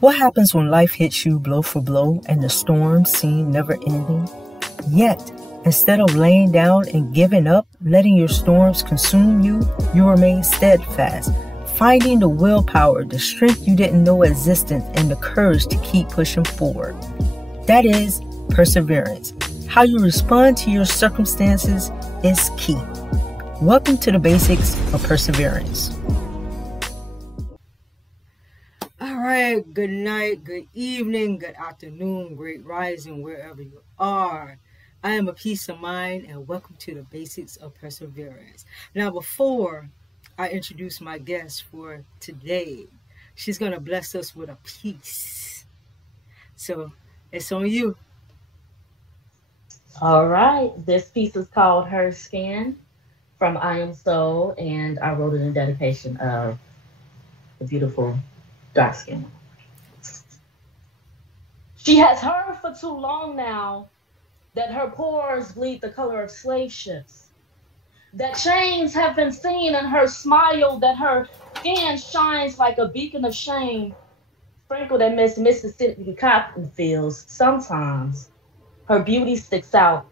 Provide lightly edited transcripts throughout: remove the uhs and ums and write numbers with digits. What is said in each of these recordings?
What happens when life hits you blow for blow and the storms seem never ending? Yet, instead of laying down and giving up, letting your storms consume you, you remain steadfast, finding the willpower, the strength you didn't know existed, and the courage to keep pushing forward. That is perseverance. How you respond to your circumstances is key. Welcome to the basics of perseverance. All right, good night, good evening, good afternoon, great rising, wherever you are. I am a peace of mind, and welcome to the basics of perseverance. Now, before I introduce my guest for today, she's going to bless us with a piece. So, it's on you. All right, this piece is called Her Skin from I Am Soul, and I wrote it in dedication of the beautiful dark skin. She has heard for too long now that her pores bleed the color of slave ships, that chains have been seen in her smile, that her skin shines like a beacon of shame, sprinkled amidst Mississippi cotton fields. Sometimes her beauty sticks out.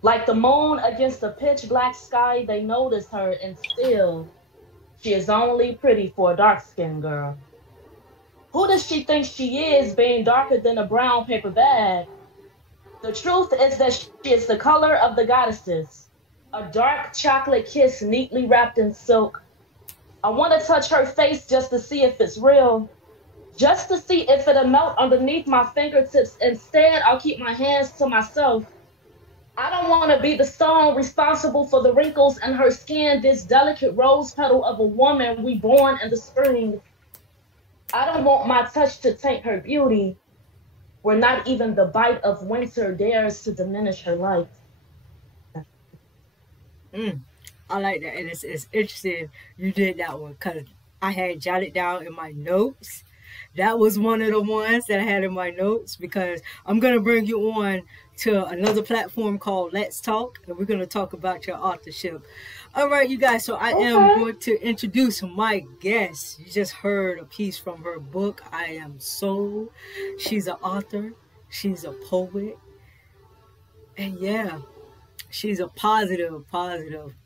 Like the moon against the pitch black sky, they notice her, and still, she is only pretty for a dark skinned girl. Who does she think she is, being darker than a brown paper bag? The truth is that she is the color of the goddesses, a dark chocolate kiss neatly wrapped in silk. I want to touch her face just to see if it's real, just to see if it'll melt underneath my fingertips. Instead, I'll keep my hands to myself. I don't want to be the stone responsible for the wrinkles in her skin, this delicate rose petal of a woman reborn in the spring. I don't want my touch to taint her beauty, where not even the bite of winter dares to diminish her light. I like that, and it's interesting you did that one because I had jotted down in my notes. That was one of the ones that I had in my notes because I'm going to bring you on to another platform called Let's Talk, and we're going to talk about your authorship. All right, you guys, so I am going to introduce my guest. You just heard a piece from her book, I Am Soul. She's an author, she's a poet, and yeah, she's a positive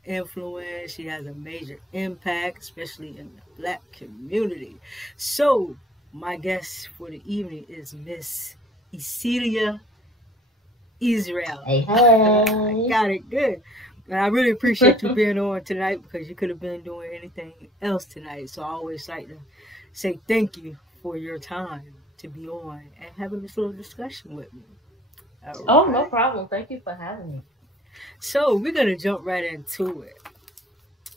influence. She has a major impact, especially in the Black community. So, my guest for the evening is Miss Yecheilyah Ysrayl. Hey, I hey. got it good. And I really appreciate you being on tonight because you could have been doing anything else tonight. So I always like to say thank you for your time to be on and having this little discussion with me. All Oh, no right. problem. Thank you for having me. So we're going to jump right into it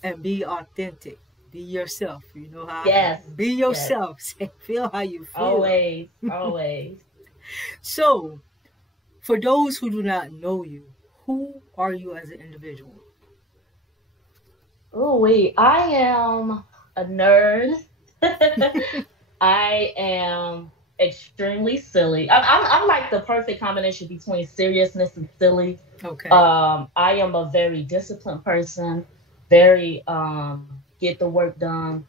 and be authentic. Be yourself. You know how Yes, be yes. yourself. Feel how you feel. Always, always. So, for those who do not know you, who are you as an individual? Oh, wait. I am a nerd. I am extremely silly. I'm like the perfect combination between seriousness and silly. Okay. I am a very disciplined person, very get the work done,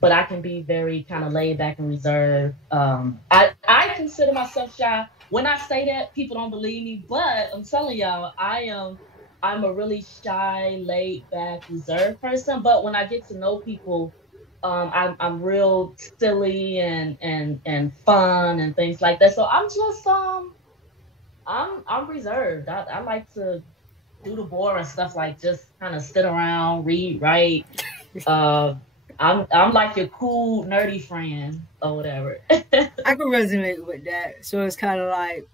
but I can be very kind of laid back and reserved. I consider myself shy. When I say that, people don't believe me, but I'm telling y'all, I'm a really shy, laid back, reserved person. But when I get to know people, I'm real silly and fun and things like that. So I'm reserved. I like to do the boring stuff, like just kind of sit around, read, write. Uh, I'm like your cool nerdy friend or whatever. I can resonate with that. So it's kind of like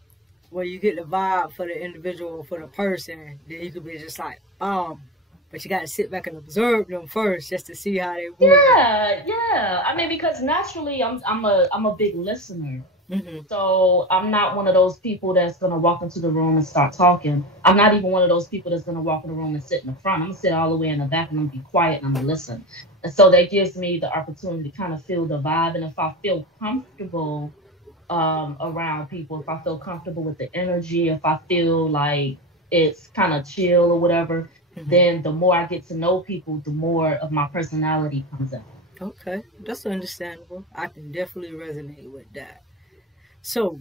when you get the vibe for the individual, for the person, then you could be just like, but you got to sit back and observe them first just to see how they move. Yeah, yeah. I mean, because naturally, I'm a big listener. Mm-hmm. So I'm not one of those people that's gonna walk into the room and start talking. I'm not even one of those people that's gonna walk in the room and sit in the front. I'm gonna sit all the way in the back and I'm gonna be quiet and I'm gonna listen. And so that gives me the opportunity to kind of feel the vibe. And if I feel comfortable around people, if I feel comfortable with the energy, if I feel like it's kind of chill or whatever, Mm-hmm. then the more I get to know people, the more of my personality comes out. Okay, that's understandable. I can definitely resonate with that. So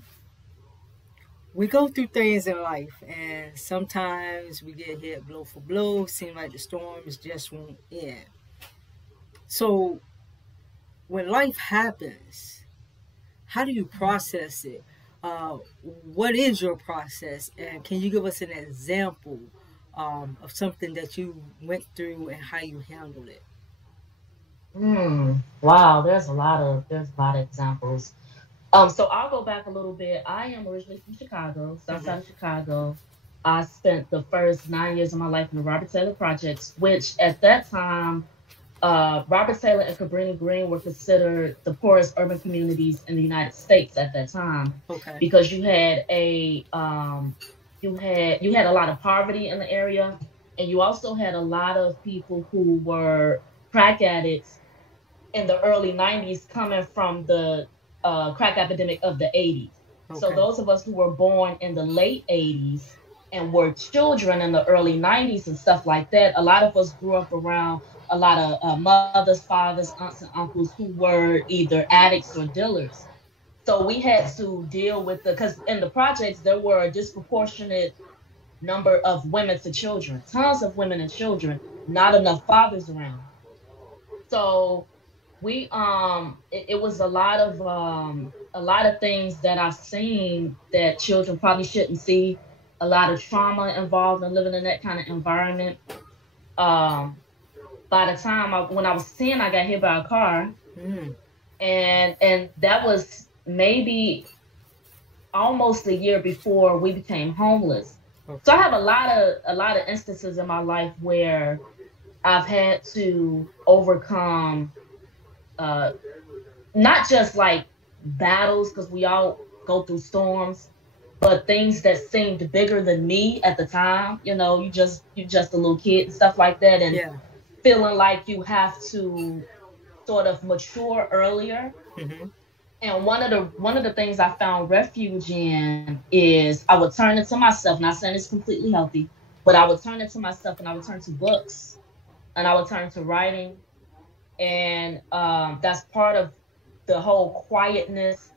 we go through things in life, and sometimes we get hit blow for blow. Seem like the storms just won't end. So when life happens, how do you process it? What is your process, and can you give us an example of something that you went through and how you handled it? Wow, there's a lot of examples. So I'll go back a little bit. I am originally from Chicago, south Hmm. side of Chicago. I spent the first 9 years of my life in the Robert Taylor Projects, which at that time, Robert Taylor and Cabrini Green were considered the poorest urban communities in the United States at that time, Okay. because you had a lot of poverty in the area, and you also had a lot of people who were crack addicts in the early 90s, coming from the crack epidemic of the 80s. So Okay. those of us who were born in the late 80s and were children in the early 90s and stuff like that, a lot of us grew up around a lot of mothers, fathers, aunts, and uncles who were either addicts or dealers. So we had to deal with because in the projects, there were a disproportionate number of women to children, tons of women and children, not enough fathers around. So it was a lot of things that I've seen that children probably shouldn't see, a lot of trauma involved in living in that kind of environment. um by the time when I was 10, I got hit by a car, Mm. and that was maybe almost a year before we became homeless. So I Okay. have a lot of instances in my life where I've had to overcome, uh not just like battles, because we all go through storms, but things that seemed bigger than me at the time. You just a little kid and stuff like that, and Yeah. feeling like you have to sort of mature earlier. Hmm. And one of the things I found refuge in is I would turn into myself. Not saying it's completely healthy, but I would turn into myself, and I would turn to books, and I would turn to writing, and that's part of the whole quietness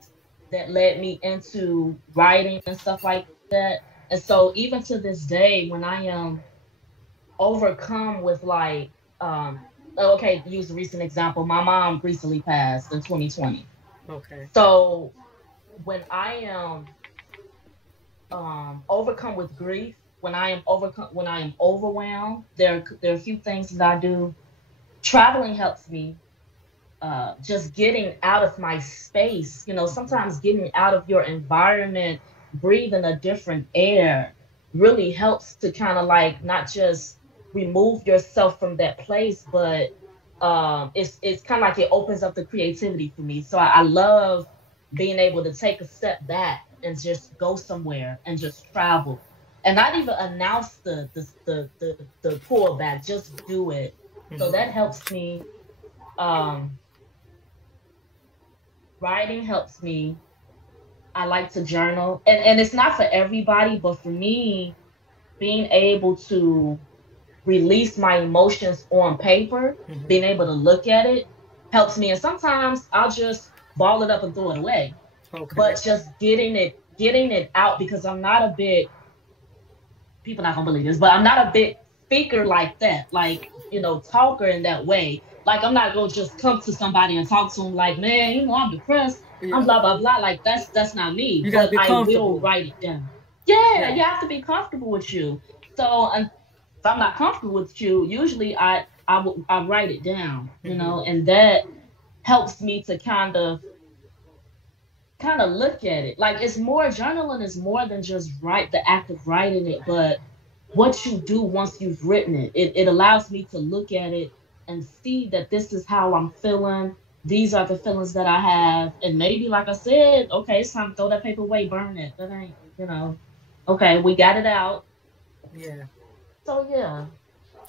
that led me into writing and stuff like that. And so even to this day, when I am overcome with like, okay, to use a recent example, my mom recently passed in 2020. Okay. So when I am overcome with grief, when I am overwhelmed, there are a few things that I do. Traveling helps me, just getting out of my space, sometimes getting out of your environment, breathing a different air really helps to kind of like not just remove yourself from that place, but it's kind of like it opens up the creativity for me. So I love being able to take a step back and just go somewhere and just travel, and not even announce the pullback, just do it. So that Hmm. helps me. um Writing helps me. I like to journal. And it's not for everybody, but for me, being able to release my emotions on paper, being Hmm. able to look at it helps me. And sometimes I'll just ball it up and throw it away. Okay. But just getting it out, because I'm not a big, people not gonna believe this, but I'm not a big speaker like that, like, talker in that way. Like, I'm not gonna just come to somebody and talk to them like, man, I'm depressed, I'm Yeah. blah blah blah. Like, that's not me. You gotta But be I will comfortable. write it down. Yeah, Yeah. you have to be comfortable with you. So, and if I'm not comfortable with you, usually I write it down, Hmm. and that helps me to kind of look at it. Like, it's more, journaling is more than just write the act of writing it, but what you do once you've written it. It allows me to look at it and see that this is how I'm feeling. These are the feelings that I have. And maybe, like I said, okay, it's time to throw that paper away, burn it. That ain't, okay, we got it out. Yeah. So, yeah.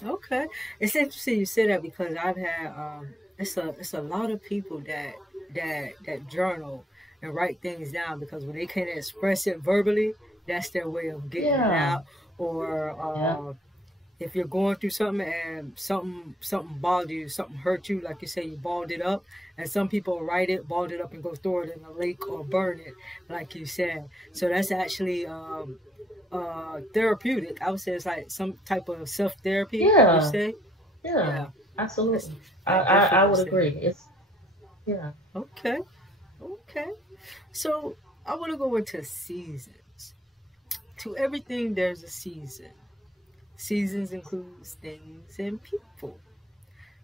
Okay. It's interesting you say that because I've had it's a lot of people that journal and write things down because when they can't express it verbally, that's their way of getting it Yeah. out. Or Yeah. if you're going through something and something bothered you, something hurt you, like you say, you balled it up, and some people write it, balled it up, and go throw it in a lake or burn it, like you said. So that's actually therapeutic. I would say it's like some type of self therapy. You Yeah, say, yeah, yeah, that's, absolutely. I definitely would say. agree. It's yeah, Okay, okay. So I want to go into seasons. To everything, there's a season. Seasons includes things and people.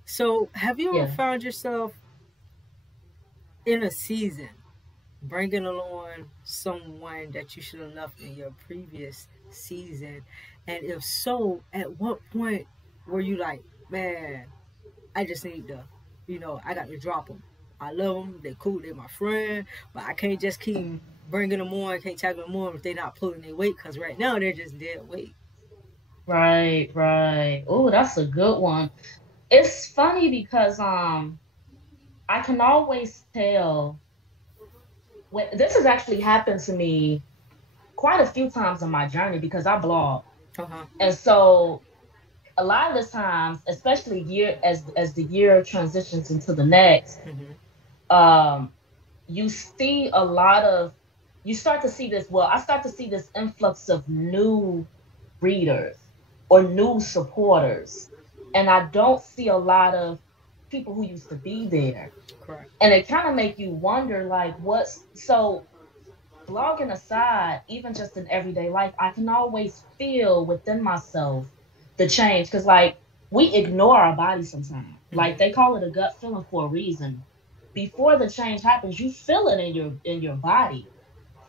So, have you ever yeah. found yourself in a season bringing along someone that you should have left in your previous season? And if so, at what point were you like, man, I just need to, I got to drop them. I love them. They cool. They my friend. But I can't just keep Mhm. bringing them on. I can't tag them on if they're not pulling their weight. Because right now, they're just dead weight. Right, right. Oh, that's a good one. It's funny because I can always tell when this has actually happened to me quite a few times in my journey because I blog. Uh-huh. And so a lot of the times, especially year as the year transitions into the next, Mm-hmm. um, you see a lot of you start to see this. Well, I start to see this influx of new readers or new supporters, and I don't see a lot of people who used to be there, Correct. and it kind of make you wonder, like, what's so blogging aside, even just in everyday life, I can always feel within myself the change. Because, like, we ignore our body sometimes. Like, Mm-hmm. they call it a gut feeling for a reason. Before the change happens, you feel it in your body.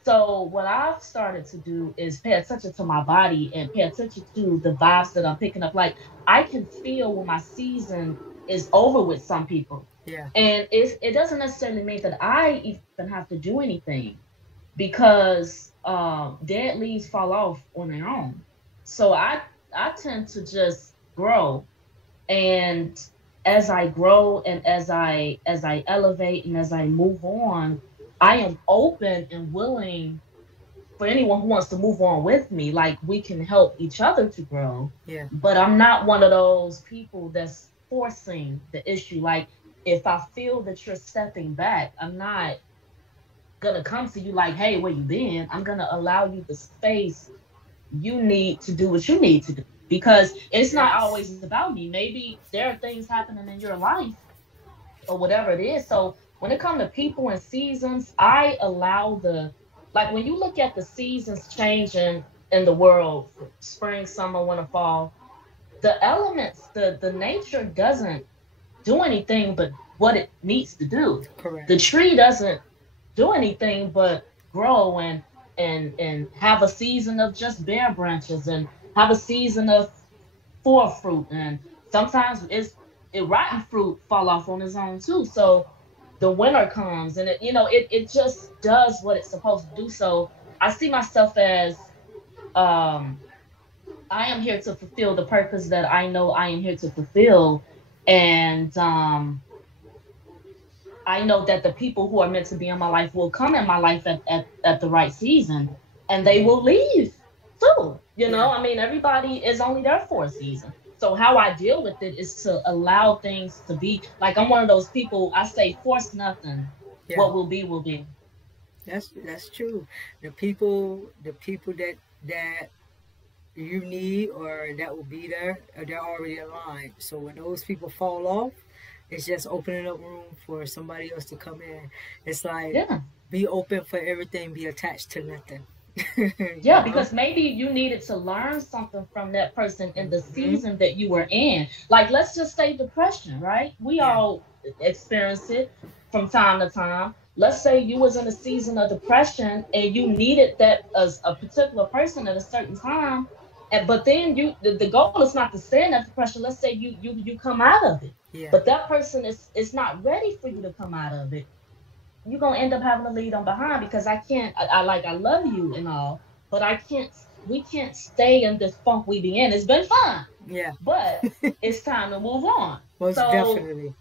So what I've started to do is pay attention to my body and pay attention to the vibes that I'm picking up. Like, I can feel when my season is over with some people. Yeah. And it doesn't necessarily mean that I even have to do anything because dead leaves fall off on their own. So I tend to just grow, and as I grow and as I elevate and as I move on, I am open and willing for anyone who wants to move on with me. Like, we can help each other to grow, Yeah. but I'm not one of those people that's forcing the issue. Like, if I feel that you're stepping back, I'm not gonna come to you like, hey, where you been? I'm gonna allow you the space you need to do what you need to do. Because it's not Yes. always about me. Maybe there are things happening in your life or whatever it is. So when it comes to people and seasons, I allow like when you look at the seasons changing in the world, spring, summer, winter, fall, the elements, the nature doesn't do anything but what it needs to do. Correct. The tree doesn't do anything but grow and have a season of just bare branches and have a season of full fruit, and sometimes it rotten fruit fall off on its own too. So the winter comes and it just does what it's supposed to do. So I see myself as um I am here to fulfill the purpose that I know I am here to fulfill, and I know that the people who are meant to be in my life will come in my life at the right season, and they will leave too. Yeah. I mean, everybody is only there for a season. So how I deal with it is to allow things to be. Like, I'm one of those people, I say force nothing. Yeah. What will be will be. That's true. The people that you need or that will be there, they're already aligned. So when those people fall off, it's just opening up room for somebody else to come in. It's like Yeah. be open for everything, be attached to nothing. you Yeah, know? because maybe you needed to learn something from that person in the Hmm. season that you were in. Like, let's just say depression, right? We Yeah. all experience it from time to time. Let's say you was in a season of depression and you needed that as a particular person at a certain time. And but then the goal is not to stay in that depression. Let's say you come out of it. Yeah. But that person is not ready for you to come out of it. You're gonna end up having to lead them behind because I can't. I love you and all, but I can't. We can't stay in this funk we be in. It's been fun, Yeah. but it's time to move on. Most So definitely.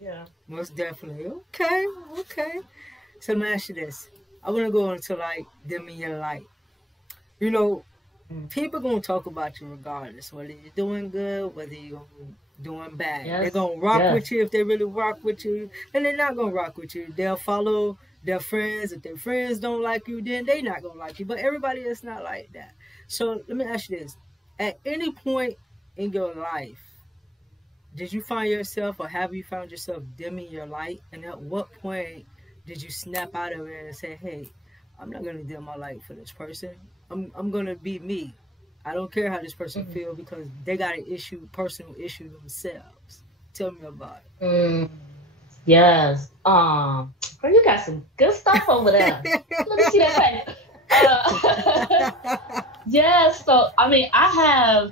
yeah, Most definitely. Okay. Okay. So let me ask you this. I want to go into like them in your life. You know, people gonna talk about you regardless, whether you're doing good, whether you're doing bad. They're Yes. gonna rock Yes. with you if they really rock with you, and they're not gonna rock with you. They'll follow their friends. If their friends don't like you, then they not gonna like you. But everybody is not like that. So let me ask you this: at any point in your life, did you find yourself, or have you found yourself dimming your light? And at what point did you snap out of it and say, "Hey, I'm not gonna dim my light for this person. I'm gonna be me. I don't care how this person Mm-hmm. feel because they got an issue, personal issue themselves." Tell me about Mm, yes. Girl, you got some good stuff over there. Let me see that face. Yes. So I mean, I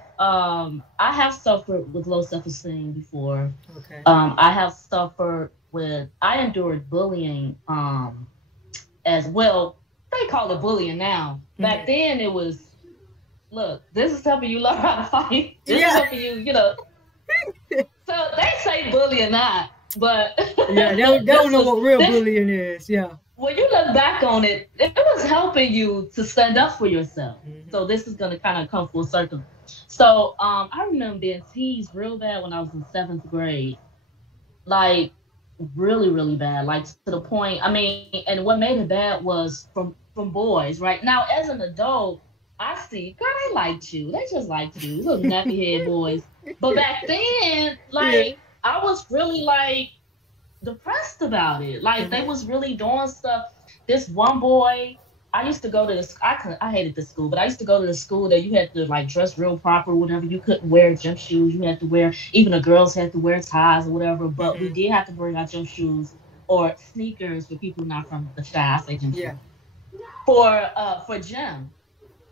have suffered with low self esteem before. it. Okay. I have suffered with. I endured bullying. As well. They call it bullying now. Back Mhm. then, it was. Look, this is helping you learn how to fight. This is Yeah. helping you, So they say bully or not, but Yeah. They don't this know was what real this. bullying is. Yeah. When you look back on it, it was helping you to stand up for yourself. Hmm. So this is gonna kind of come full circle. So I remember being teased real bad when I was in seventh grade, like really, really bad, like to the point. I mean, and what made it bad was from boys. Right now, as an adult, I see, girl, they liked you. They just liked you, little nappy head boys. But back then, Yeah. like I was really like depressed about it. Like they Hmm. was really doing stuff. This one boy, I used to go to this. I hated this school, but I used to go to the school that you had to like dress real proper, whatever. You couldn't wear gym shoes. You had to wear, even the girls had to wear ties or whatever. But we Hmm. did have to bring our gym shoes or sneakers for people not from the shy. I say gym shoes Yeah. for gym.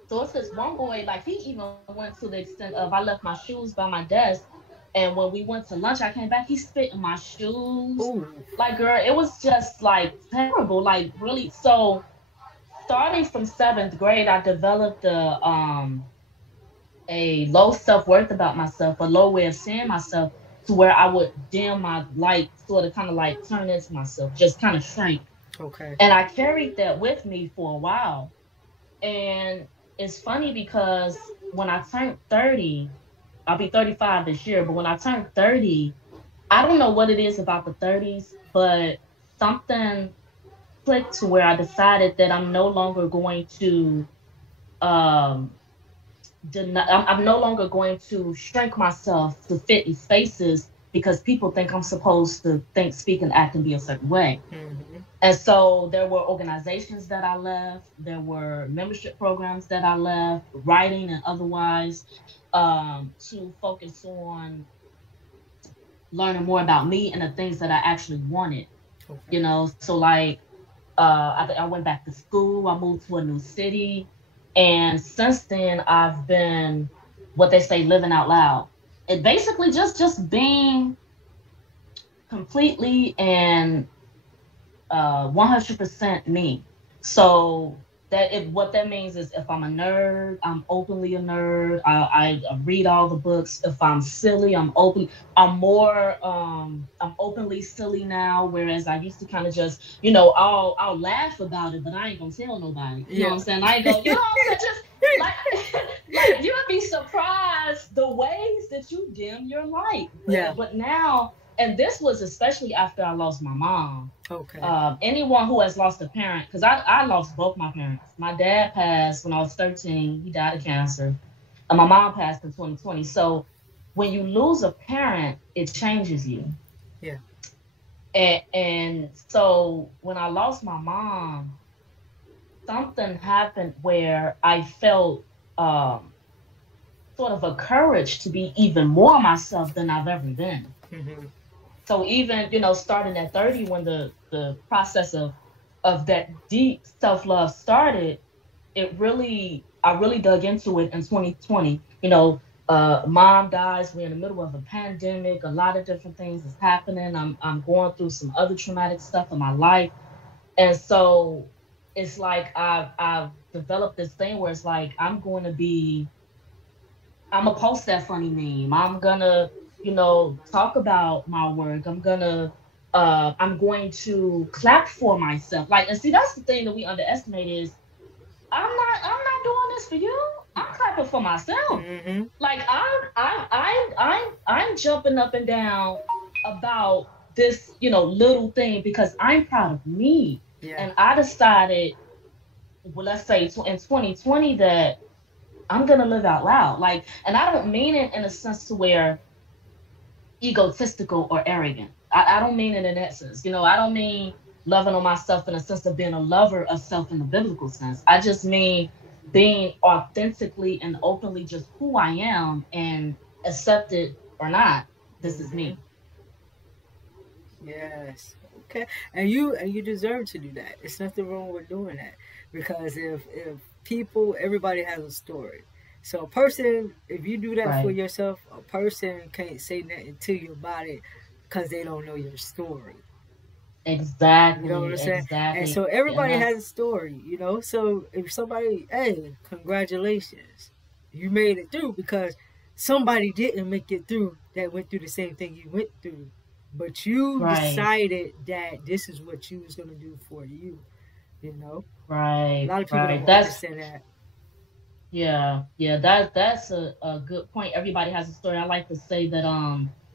So it's this one boy, like he even went to the extent of I left my shoes by my desk, and when we went to lunch, I came back, he spit in my shoes. Ooh. Like, girl, it was just like terrible, like really. So starting from seventh grade, I developed a low self worth about myself, a low way of seeing myself, to where I would dim my light, sort of kind of like turn into myself, just kind of shrink. Okay. And I carried that with me for a while. And it's funny because when I turned 30, I'll be 35 this year, but when I turned 30, I don't know what it is about the 30s, but something clicked to where I decided that I'm no longer going to um I'm no longer going to shrink myself to fit in spaces because people think I'm supposed to think, speak, and act and be a certain way. Hmm. And so there were organizations that I left, there were membership programs that I left, writing and otherwise, to focus on learning more about me and the things that I actually wanted. Okay. So like I went back to school, I moved to a new city, and since then I've been what they say living out loud. It basically just being completely and 100% me. So what that means is if I'm a nerd, I'm openly a nerd. I read all the books. If I'm silly, I'm openly silly now. Whereas I used to kind of just I'll laugh about it, but I ain't gonna tell nobody. You know what Yeah. I'm saying? I ain't gonna just like like you'll be surprised the ways that you dim your light. Yeah. But now, and this was especially after I lost my mom. Okay. Anyone who has lost a parent, because I lost both my parents. My dad passed when I was 13. He died of cancer. And my mom passed in 2020. So when you lose a parent, it changes you. Yeah. And so when I lost my mom, something happened where I felt sort of a courage to be even more myself than I've ever been. Hmm. So even, starting at 30, when the process of that deep self-love started, I really dug into it in 2020. Mom dies, we're in the middle of a pandemic, a lot of different things is happening. I'm going through some other traumatic stuff in my life. And so it's like I've developed this thing where it's like I'm gonna post that funny meme. I'm gonna, talk about my work. I'm going to clap for myself. Like, and see, that's the thing that we underestimate is I'm not doing this for you. I'm clapping for myself. Mm-hmm. Like I'm jumping up and down about this, little thing because I'm proud of me. Yeah. And I decided, well, let's say in 2020 that I'm gonna live out loud. Like, and I don't mean it in a sense to where egotistical or arrogant. I don't mean it in that sense. I don't mean loving on myself in a sense of being a lover of self in the biblical sense. I just mean being authentically and openly just who I am and accepted or not. This is me. Yes. Okay. And you deserve to do that. It's nothing wrong with doing that. Because if people, everybody has a story. So a person, if you do that for yourself, a person can't say nothing to you about it because they don't know your story. Exactly. You know what I'm saying? Exactly. And so everybody has a story, So if somebody, hey, congratulations, you made it through, because somebody didn't make it through that went through the same thing you went through. But you decided that this is what you was going to do for you, Right. A lot of people don't understand that. Yeah, that's a good point. Everybody has a story. I like to say that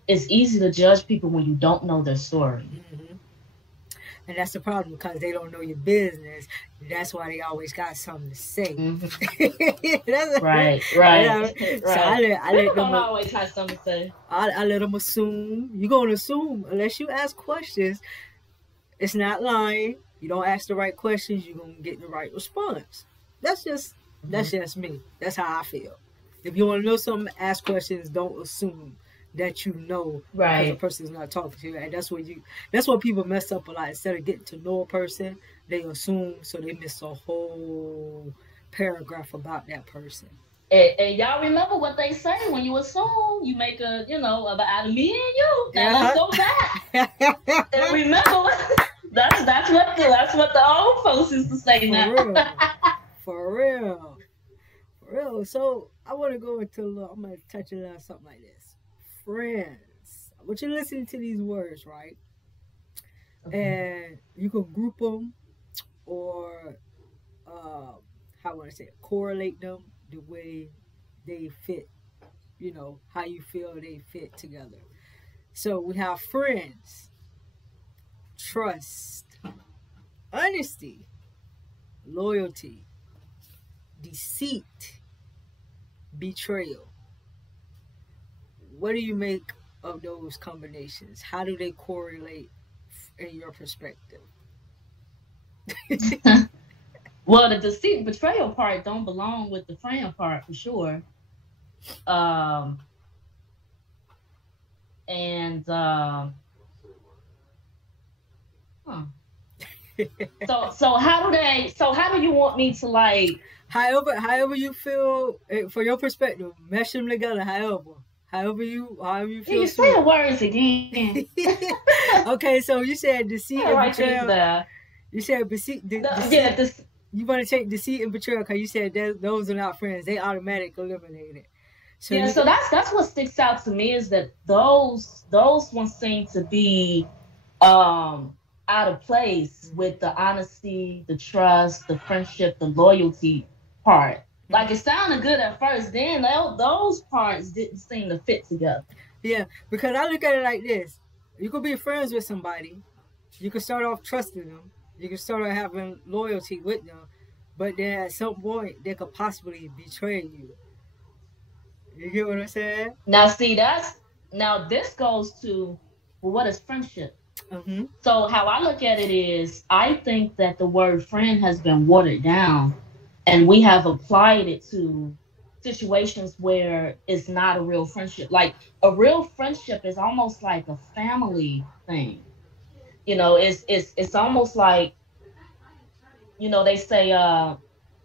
it's easy to judge people when you don't know their story. Mm-hmm. And that's the problem, because they don't know your business. That's why they always got something to say. Mm-hmm. Right. So I let them always have something to say. I let them assume. You're going to assume unless you ask questions. It's not lying. You don't ask the right questions, you're going to get the right response. That's just me. That's how I feel. If you want to know something, ask questions. Don't assume that you know because a person's not talking to you. And that's what people mess up a lot. Instead of getting to know a person, they assume, so they miss a whole paragraph about that person. And y'all remember what they say: when you assume, you make out of me and you. Now let's go back. And remember, that's what the old folks used to say. For real. So I want to go into I'm going to touch a little something like this. Friends. I want you to listen to these words, right? Okay. And you can group them or how would I say it? Correlate them the way they fit. How you feel they fit together. So we have friends, trust, honesty, loyalty, deceit, betrayal. What do you make of those combinations? How do they correlate in your perspective? Well, the deceit and betrayal part don't belong with the friend part for sure. So how do you want me to like? However you feel, for your perspective, mesh them together. However you feel. You say the words again. Okay, so you said deceit and betrayal. You said deceit. You want to take deceit and betrayal because you said those are not friends. They automatic eliminated. So that's what sticks out to me is that those ones seem to be out of place with the honesty, the trust, the friendship, the loyalty part. Like it sounded good at first, then those parts didn't seem to fit together. Yeah, because I look at it like this: you could be friends with somebody, you can start off trusting them, you can start off having loyalty with them, but then at some point they could possibly betray you. You get what I'm saying? Now, see, this goes to, well, what is friendship? Mm-hmm. So how I look at it is, I think that the word friend has been watered down, and we have applied it to situations where it's not a real friendship. Like a real friendship is almost like a family thing. It's almost like, they say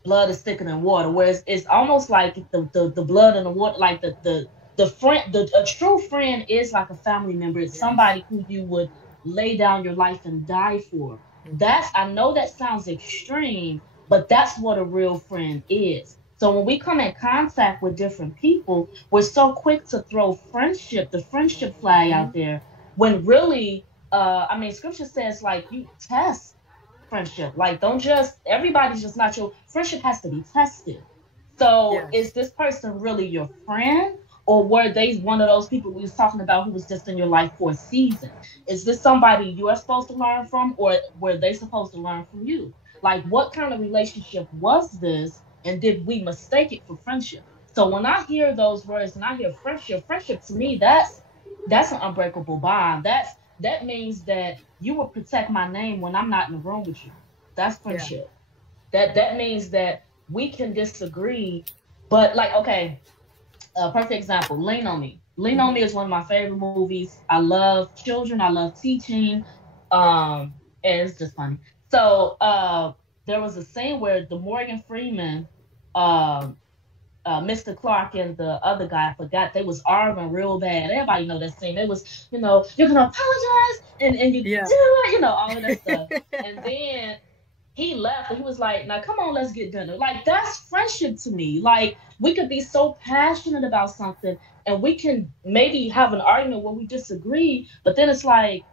blood is thicker than water, whereas it's almost like the blood and the water, like the friend, a true friend is like a family member. It's somebody who you would lay down your life and die for. I know that sounds extreme, but that's what a real friend is. So when we come in contact with different people, we're so quick to throw the friendship flag out there, when really, scripture says like you test friendship. Like everybody's just not your friendship has to be tested. So is Yes. this person really your friend? Or were they one of those people we was talking about who was just in your life for a season? Is this somebody you are supposed to learn from, or were they supposed to learn from you? Like, what kind of relationship was this, and did we mistake it for friendship? So when I hear those words and I hear friendship, friendship to me, that's an unbreakable bond. That means that you will protect my name when I'm not in the room with you. That's Yeah. friendship. That means that we can disagree, but like, okay, a perfect example, Lean on Me. Lean on Hmm. Me is one of my favorite movies. I love children, I love teaching. And it's just funny. So there was a scene where the Morgan Freeman, um Mr. Clark and the other guy, I forgot, they was arguing real bad. Everybody know that scene. It was, you're gonna apologize and you do Yeah. it, all of that stuff. And then he left and he was like, now come on, let's get dinner. Like, that's friendship to me. Like, we could be so passionate about something and we can maybe have an argument where we disagree, but then it's like,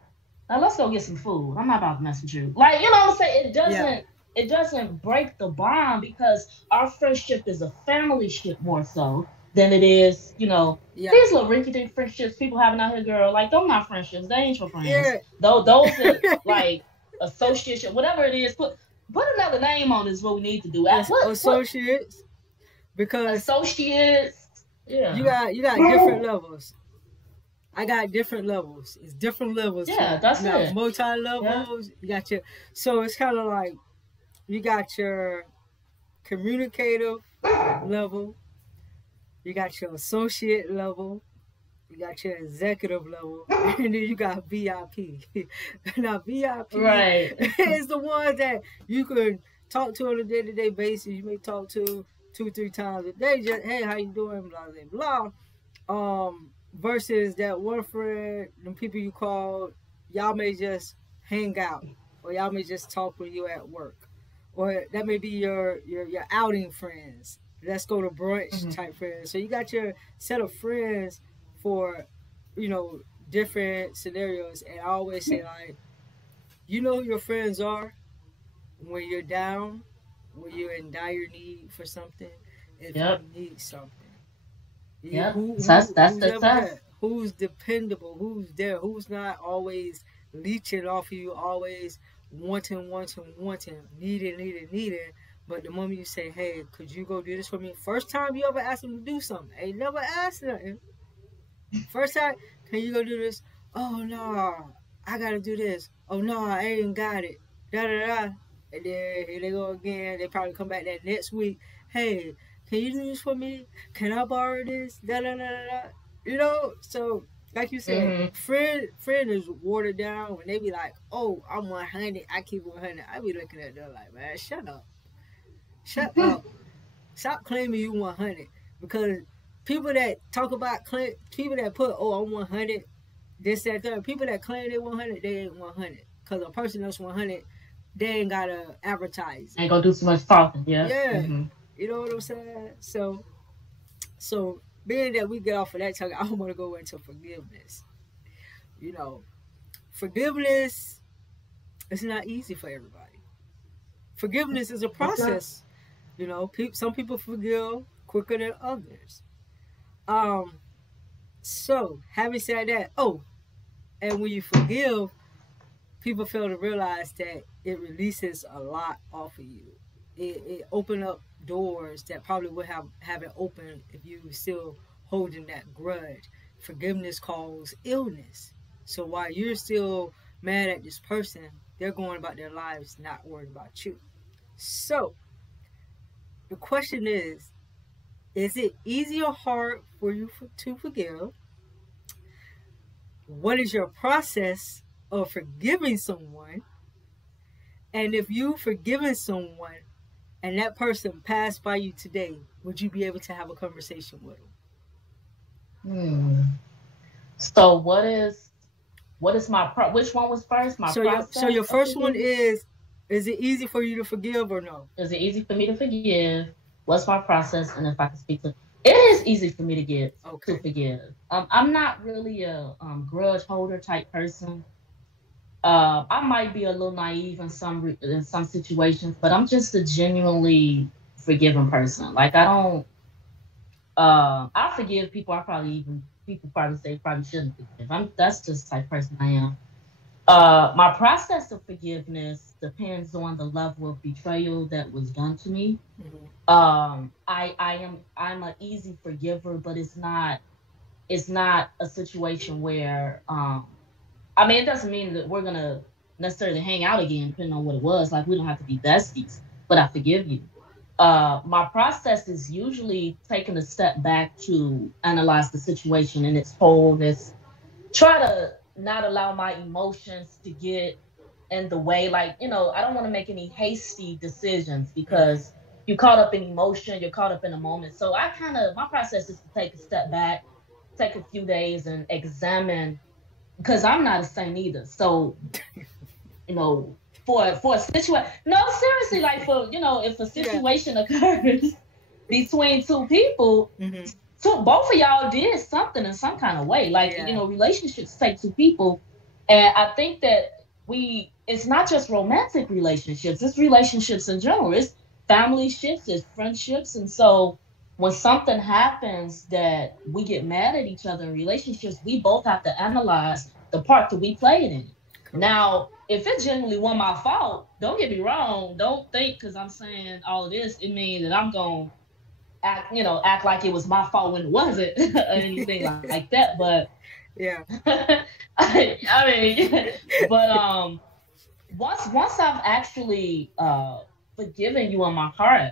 now let's go get some food. I'm not about to mess with you. Like, you know what I'm saying? Yeah. It doesn't break the bond because our friendship is a family ship more so than it is, Yeah. these little rinky dink friendships people having out here, girl. Like, those not friendships. They ain't your friends. Yeah. Though those are like association, whatever it is. Put another name on is what we need to do. What Associates, because associates? Yeah. you got different levels. I got different levels. It's different levels to Yeah, it. that's You got it. multi Yeah. levels. You got your, so it's kind of like you got your communicative level, you got your associate level, you got your executive level, and then you got VIP. Now VIP Right. is the ones that you can talk to on a day-to-day basis. You may talk to 2-3 times a day. Just, hey, how you doing? Blah blah blah. Versus that one friend, the people you call, y'all may just hang out, or y'all may just talk when you at work, or that may be your outing friends. Let's go to brunch Hmm. type friends. So you got your set of friends for, you know, different scenarios. And I always say, like, you know who your friends are when you're down, when you're in dire need for something, if you Yep. need something. You, Yep. So that's who's ever success. there? Who's dependable? Who's there? Who's not always leeching off of you? Always wanting, needing. But the moment you say, "Hey, could you go do this for me?" First time you ever asked them to do something, ain't never asked nothing. First time, can you go do this? Oh no, I gotta do this. Oh no, I ain't got it. Da da da. And then here they go again. They probably come back that next week. Hey, can you do this for me? Can I borrow this? Da da da da. You know, so like you said, Hmm. friend is watered down when they be like, "Oh, I'm 100. I keep 100." I be looking at them like, man, shut up. Stop claiming you 100, because people that talk about people that put, oh, I'm 100, this that third, people that claim they 100, they ain't 100, because a person that's 100, they ain't gotta advertise it. Ain't gonna do too much talking. Yeah. Yeah, Hmm. you know what I'm saying. So being that we get off of that talk, I want to go into forgiveness. You know, forgiveness is not easy for everybody. Forgiveness is a It's not. process. You know, some people forgive quicker than others. Um, So, having said that, oh, and when you forgive, people fail to realize that it releases a lot off of you. It open up doors that probably would haven't opened if you were still holding that grudge. Forgiveness calls illness. So while you're still mad at this person, they're going about their lives not worried about you. So the question is it easy or hard for you to forgive? What is your process of forgiving someone? And if you forgiven someone and that person passed by you today, would you be able to have a conversation with them? Hmm. So what is which one was first? My So your process of first one forgiving? is it easy for you to forgive or no? Is it easy for me to forgive? What's my process? And if I can speak to it is easy for me to get to Okay. forgive. I'm not really a grudge holder type person. I might be a little naive in some situations, but I'm just a genuinely forgiving person. Like I don't. I forgive people. People probably say probably shouldn't forgive. That's just the type of person I am. My process of forgiveness depends on the level of betrayal that was done to me. I'm an easy forgiver, but it's not a situation where I mean, it doesn't mean that we're gonna necessarily hang out again, depending on what it was. Like, we don't have to be besties, but I forgive you. My process is usually taking a step back to analyze the situation in its wholeness, try to not allow my emotions to get in the way. Like, I don't want to make any hasty decisions because you're caught up in emotion, you're caught up in a moment. So my process is to take a step back, take a few days and examine, because I'm not a saint either. So, for a situation, no, seriously, like if a situation occurs between two people, so both of y'all did something in some kind of way. Like, relationships take two people. And I think that it's not just romantic relationships, it's relationships in general. It's family ships, it's friendships. And so when something happens that we get mad at each other in relationships, we both have to analyze the part that we played in it. Cool. Now, if it genuinely wasn't my fault, don't get me wrong. Don't think because I'm saying all of this, it means that I'm going to act like it was my fault when it wasn't or anything like that. But yeah, I mean, but once I've actually forgiven you on my heart,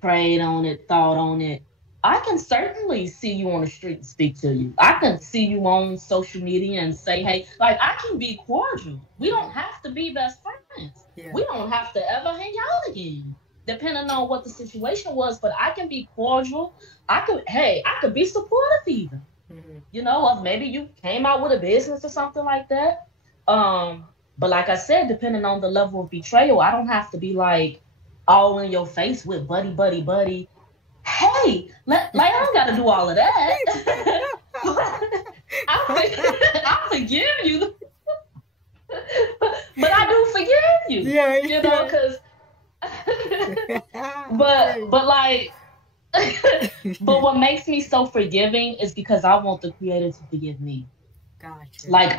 prayed on it, thought on it, I can certainly see you on the street and speak to you. I can see you on social media and say, hey, like, I can be cordial. We don't have to be best friends. Yeah. We don't have to ever hang out again, depending on what the situation was. But I can be cordial. I could be supportive even. If maybe you came out with a business or something like that. But like I said, depending on the level of betrayal, I don't have to be like all in your face with buddy. Hey, I don't got to do all of that. I forgive you, but I do forgive you. Yeah, because. but like, but what makes me so forgiving is because I want the Creator to forgive me. Gotcha. Like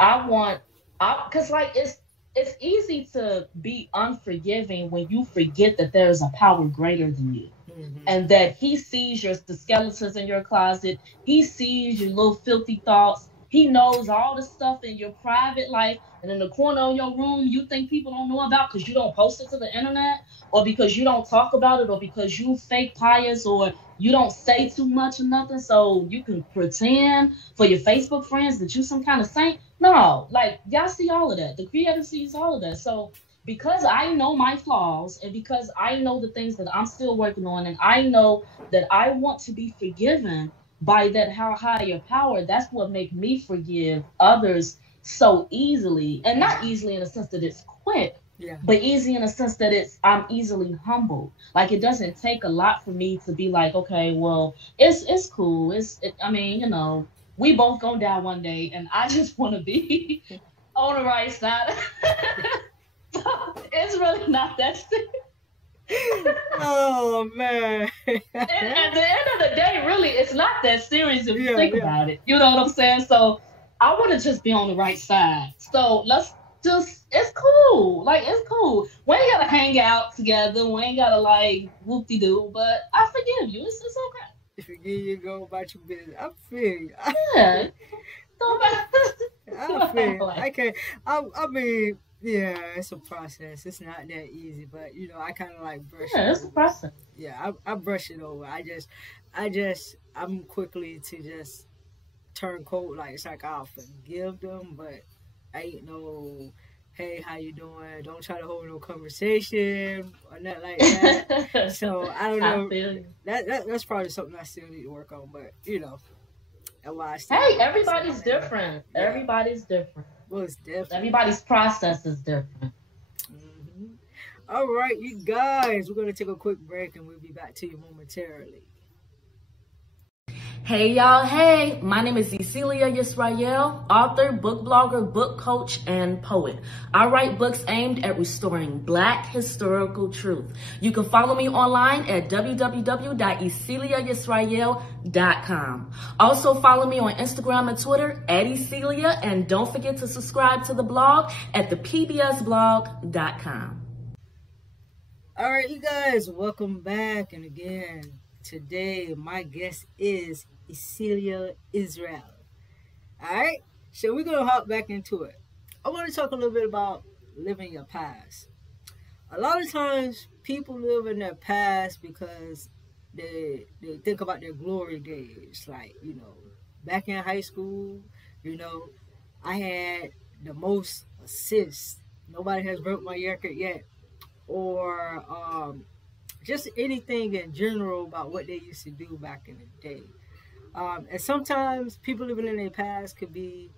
because like it's easy to be unforgiving when you forget that there is a power greater than you. And that He sees the skeletons in your closet. He sees your little filthy thoughts. He knows all the stuff in your private life and in the corner of your room you think people don't know about because you don't post it to the internet, or because you don't talk about it, or because you fake pious, or you don't say too much or nothing so you can pretend for your Facebook friends that you some kind of saint. No, like, y'all see all of that. The Creator sees all of that. So because I know my flaws, and because I know the things that I'm still working on, and I know that I want to be forgiven by that higher power, that's what makes me forgive others so easily. And not easily in the sense that it's quick, but easy in the sense that I'm easily humbled. Like, it doesn't take a lot for me to be like, okay, well, it's cool. We both gonna die one day, and I just want to be on the right side. So it's really not that serious. Oh man. And at the end of the day, really, it's not that serious if you think about it. You know what I'm saying? So I want to just be on the right side. So it's cool. Like, it's cool. We ain't gotta hang out together. We ain't gotta like whoop-de-doo, but I forgive you. It's okay. If you give you go about your business, I feel you. Yeah. I feel you. I can't. I mean, yeah, it's a process. It's not that easy, but I kind of like brush it over. It's a process. Yeah, I brush it over. I'm quickly to just turn cold. Like, it's like I'll forgive them, but I ain't no, hey, how you doing? Don't try to hold no conversation or nothing like that. So I don't know. That's probably something I still need to work on, but that's why I hey, everybody's different. Yeah. Everybody's different. Well, it's different. Everybody's process is different. All right, you guys, we're going to take a quick break and we'll be back to you momentarily. Hey y'all, hey, my name is Yecheilyah Ysrayl, author, book blogger, book coach, and poet. I write books aimed at restoring Black historical truth. You can follow me online at www.YecheilyahYsrayl.com. Also follow me on Instagram and Twitter at Yecheilyah, and don't forget to subscribe to the blog at thepbsblog.com. All right, you guys, welcome back. And again, today my guest is Yecheilyah Ysrayl. All right, so we're gonna hop back into it. I want to talk a little bit about living your past. A lot of times, people live in their past because they think about their glory days. Like, back in high school, I had the most assists. Nobody has broke my record yet, or just anything in general about what they used to do back in the day. And sometimes people living in their past could be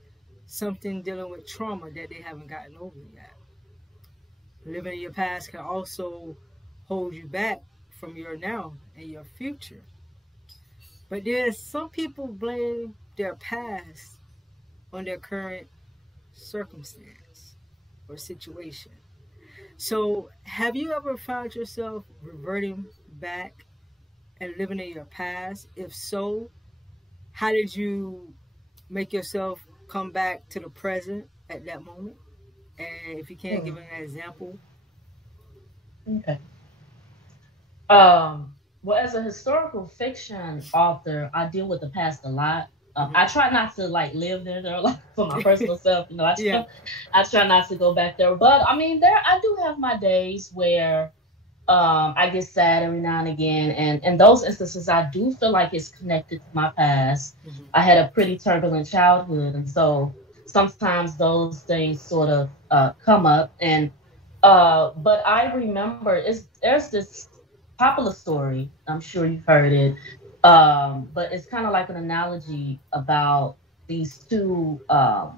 something dealing with trauma that they haven't gotten over yet. Living in your past can also hold you back from your now and your future. But there's some people blame their past on their current circumstance or situation. So, have you ever found yourself reverting back and living in your past? If so, how did you make yourself come back to the present at that moment? And if you can't give an example. Okay. Well, as a historical fiction author, I deal with the past a lot. I try not to live there like for my personal self. I try not to go back there. But I mean, I do have my days where I get sad every now and again, and in those instances, I do feel like it's connected to my past. I had a pretty turbulent childhood, and so sometimes those things sort of come up. And but I remember there's this popular story. I'm sure you've heard it. But it's kind of like an analogy about these two, I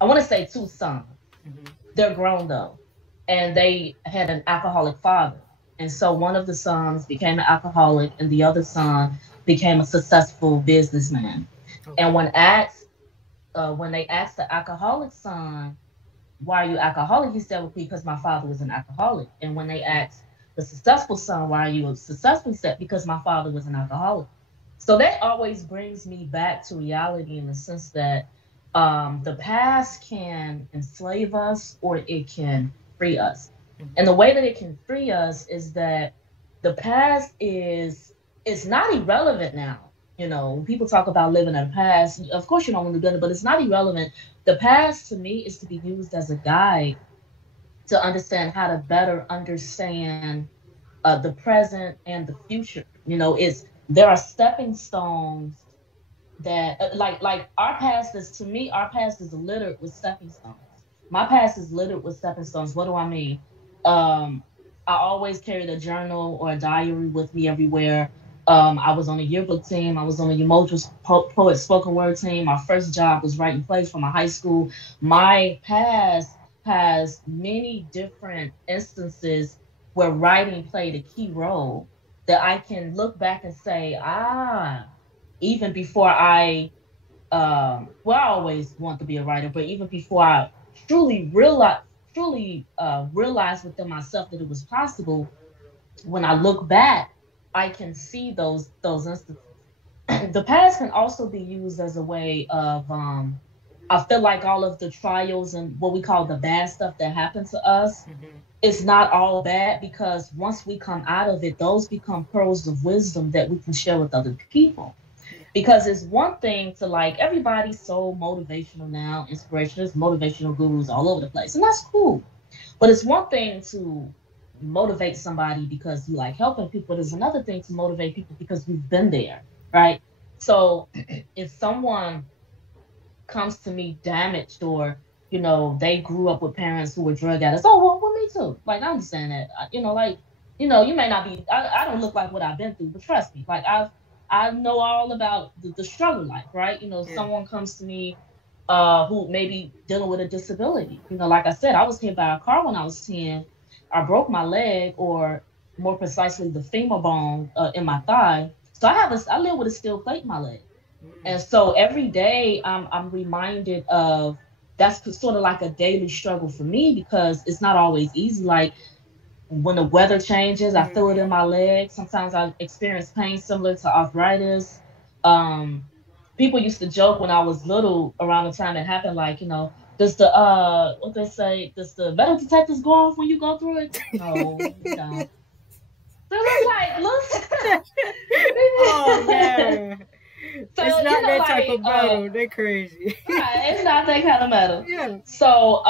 want to say two sons. They're grown though, and they had an alcoholic father. And so one of the sons became an alcoholic and the other son became a successful businessman. Okay. And when they asked the alcoholic son, why are you alcoholic? He said, well, because my father was an alcoholic. And when they asked the successful son, why are you successful? He said, because my father was an alcoholic. So that always brings me back to reality in the sense that the past can enslave us or it can free us. And the way that it can free us is that the past is not irrelevant now. When people talk about living in the past, of course you don't want to do it, but it's not irrelevant. The past to me is to be used as a guide to understand how to better understand the present and the future. There are stepping stones that like our past is, to me, our past is littered with stepping stones. My past is littered with stepping stones. What do I mean? I always carried a journal or a diary with me everywhere. I was on a yearbook team. I was on a Yecheilyah poet spoken word team. My first job was writing plays for my high school. My past has many different instances where writing played a key role that I can look back and say, even before I always want to be a writer, but even before I truly realized within myself that it was possible, when I look back, I can see those instances. The past can also be used as a way of, I feel like all of the trials and what we call the bad stuff that happened to us, it's not all bad, because once we come out of it, those become pearls of wisdom that we can share with other people. Because it's one thing to everybody's so motivational now, inspirational, there's motivational gurus all over the place, and that's cool. But it's one thing to motivate somebody because you like helping people. There's another thing to motivate people because we've been there, right? So if someone comes to me damaged, or they grew up with parents who were drug addicts, well, me too. I understand that. You may not be. I don't look like what I've been through, but trust me, I know all about the struggle life, right? Someone comes to me who may be dealing with a disability. Like I said, I was hit by a car when I was 10. I broke my leg, or more precisely, the femur bone in my thigh. So I live with a steel plate in my leg. And so every day I'm reminded of that's sort of like a daily struggle for me because it's not always easy. Like when the weather changes, I feel it in my legs. Sometimes I experience pain similar to arthritis. Um, People used to joke when I was little around the time it happened, like, does the what they say, does the metal detectors go off when you go through it? No, you don't. So it was like, Oh look. man. So, It's not that type like, of battle. They're crazy. right, it's not that kind of metal. Yeah. So,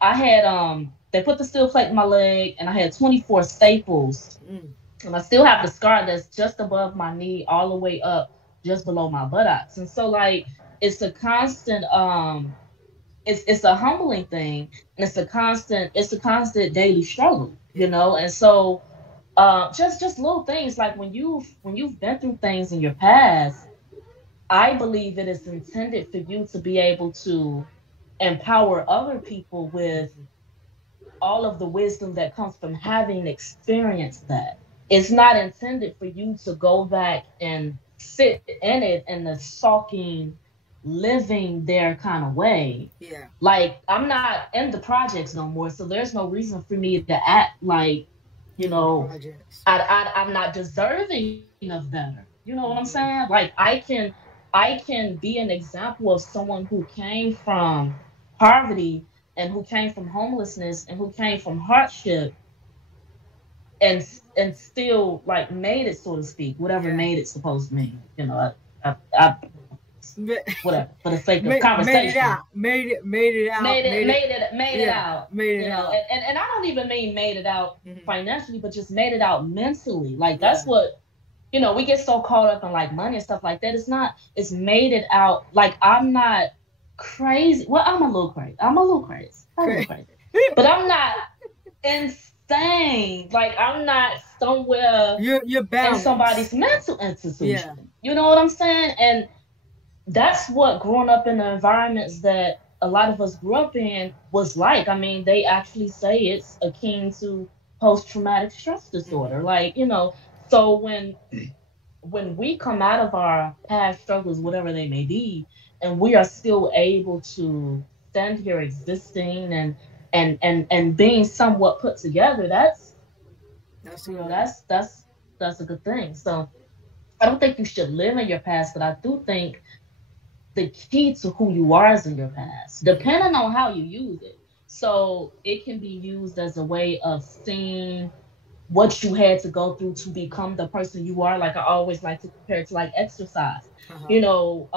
I had, they put the steel plate in my leg and I had 24 staples. Mm. And I still have the scar that's just above my knee, all the way up, just below my buttocks. And so, like, it's a constant, it's a humbling thing, and it's a constant daily struggle, And so, just little things like when you've been through things in your past, I believe it is intended for you to be able to empower other people with all of the wisdom that comes from having experienced that. It's not intended for you to go back and sit in it in the sulking, living their kind of way. Yeah. Like, I'm not in the projects no more, so there's no reason for me to act like, you You in the know, projects. I'm not deserving of better. You know what I'm saying? Like, I can be an example of someone who came from poverty and who came from homelessness and who came from hardship and still like made it, so to speak, whatever Yeah. made it supposed to mean. I Ma- whatever for the sake of made it conversation. out. Made it out. Made it Yeah. out. Made You it know, out. and I don't even mean made it out Hmm. financially, but just made it out mentally. Like Yeah. that's what we get so caught up in like money and stuff like that. It's not. It's made it out. Like I'm not crazy. Well, I'm a little crazy. I'm a little crazy. I'm a little Great. crazy. But I'm not insane. Like I'm not somewhere You're in balanced. somebody's mental Yeah. institution. You know what I'm saying? And that's what growing up in the environments that a lot of us grew up in was like. I mean, they actually say it's akin to post traumatic stress disorder. Hmm. Like, so when we come out of our past struggles, whatever they may be, and we are still able to stand here existing and being somewhat put together, that's That's you know, good. that's a good thing. So I don't think you should live in your past, but I do think the key to who you are is in your past, Hmm. depending on how you use it. So it can be used as a way of seeing what you had to go through to become the person you are. Like I always like to compare it to like exercise. Uh-huh. You know,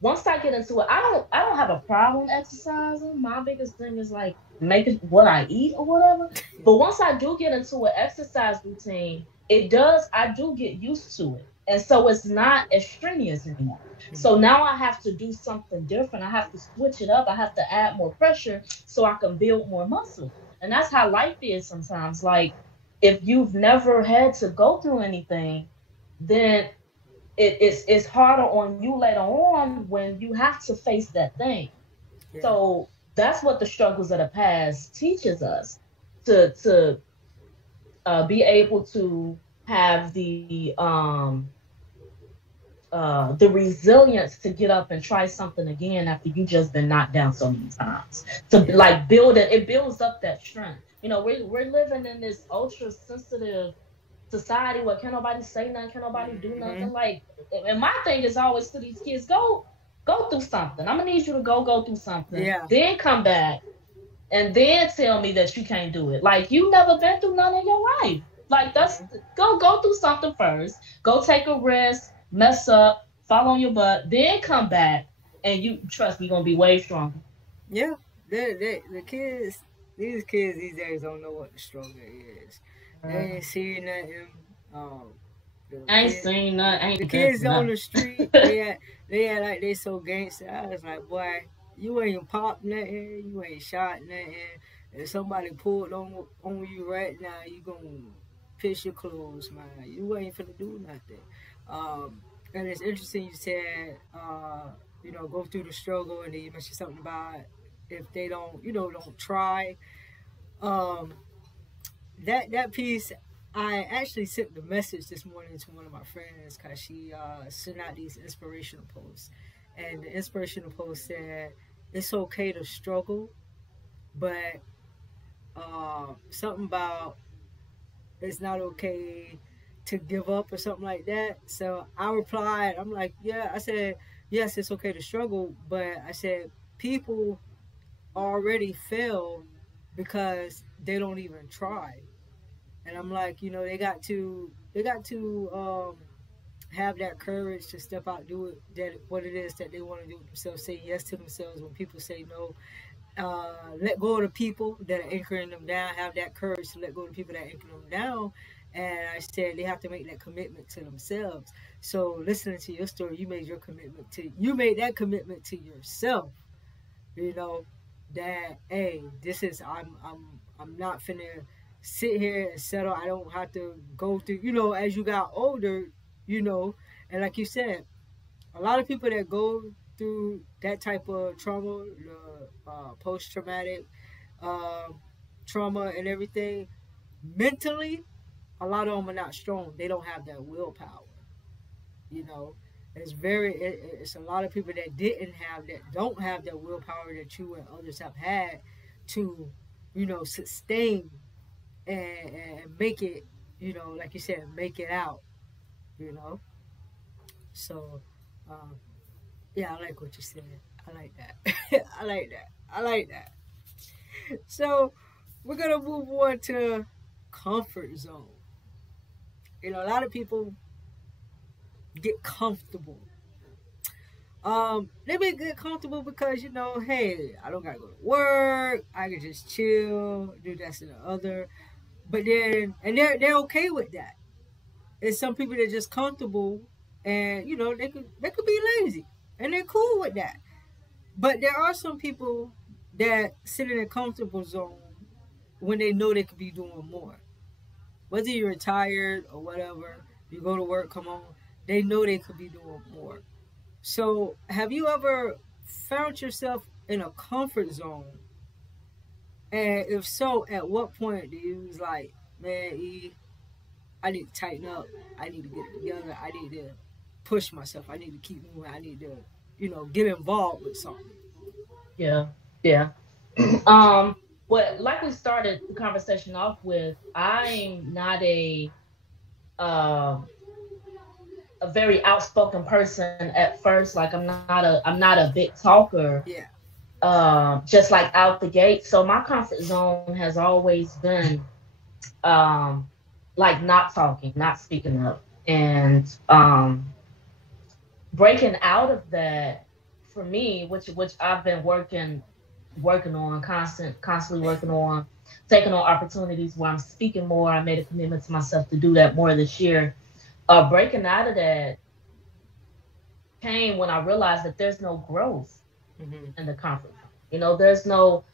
once I get into it, I don't have a problem exercising. My biggest thing is like making what I eat or whatever. But once I do get into an exercise routine, I do get used to it. And so it's not extraneous anymore. So Hmm. now I have to do something different. I have to switch it up. I have to add more pressure so I can build more muscle. And that's how life is sometimes. Like if you've never had to go through anything, then it's harder on you later on when you have to face that thing. Yeah. So that's what the struggles of the past teaches us to be able to have the resilience to get up and try something again after you just been knocked down so many times. To Yeah. like build it, it builds up that strength. We're living in this ultra sensitive society where can nobody say nothing, can nobody do Hmm. nothing. Like, and my thing is always to these kids, go through something. I'm gonna need you to go through something, Yeah. then come back and then tell me that you can't do it. Like you never been through none in your life. Like that's Hmm. go through something first. Go take a risk, mess up, fall on your butt, then come back, and you trust me, you're gonna be way stronger. Yeah. The kids, these kids these days don't know what the struggle is. They Uh, ain't seen nothing. Um, the I ain't kid, seen none, the ain't been kids through on nothing. the street, they act like they so gangster. I was like, boy, you ain't popped nothing, you ain't shot nothing. If somebody pulled on you right now, you gonna piss your clothes, man. You ain't finna do nothing. Um, and it's interesting you said, go through the struggle, and then you mentioned something about if they don't, don't try. Um, that piece. I actually sent the message this morning to one of my friends because she sent out these inspirational posts, and the inspirational post said it's okay to struggle, but something about it's not okay to give up or something like that. So I replied, I'm like, yeah, I said, yes, it's okay to struggle, but I said people already fail because they don't even try. And I'm like, they got to have that courage to step out, do it, that what it is that they want to do themselves, say yes to themselves when people say no, let go of the people that are anchoring them down, have that courage to let go of the people that are anchoring them down. And I said they have to make that commitment to themselves. So listening to your story, you made that commitment to yourself, you know, that hey, this is I'm not finna sit here and settle. I don't have to go through, as you got older, you know, and like you said, a lot of people that go through that type of trauma, post traumatic uh, trauma and everything, mentally, a lot of them are not strong. They don't have that willpower. You know, it's a lot of people that don't have that willpower that you and others have had to, sustain and make it, like you said, make it out. You know, so. Um, Yeah, I like what you said. I like that. I like that. I like that. So we're gonna move on to comfort zone. A lot of people get comfortable. They may get comfortable because hey, I don't gotta go to work. I can just chill, do this and the other. But then, and they're okay with that. There's some people that are just comfortable, and they could be lazy, and they're cool with that. But there are some people that sit in a comfortable zone when they know they could be doing more. Whether you're retired or whatever, you go to work, come on, they know they could be doing more. So, have you ever found yourself in a comfort zone? And if so, at what point do you was like, man, I need to tighten up. I need to get it together. I need to push myself. I need to keep moving. I need to, get involved with something. Yeah, yeah. um, but like we started the conversation off with, I'm not um a very outspoken person at first. Like I'm not a big talker. Yeah. Just like out the gate. So my comfort zone has always been um like not talking, not speaking up, and breaking out of that for me, which I've been working on, constantly working on, taking on opportunities where I'm speaking more. I made a commitment to myself to do that more this year. Breaking out of that came when I realized that there's no growth Mm-hmm. in the comfort zone. There's no,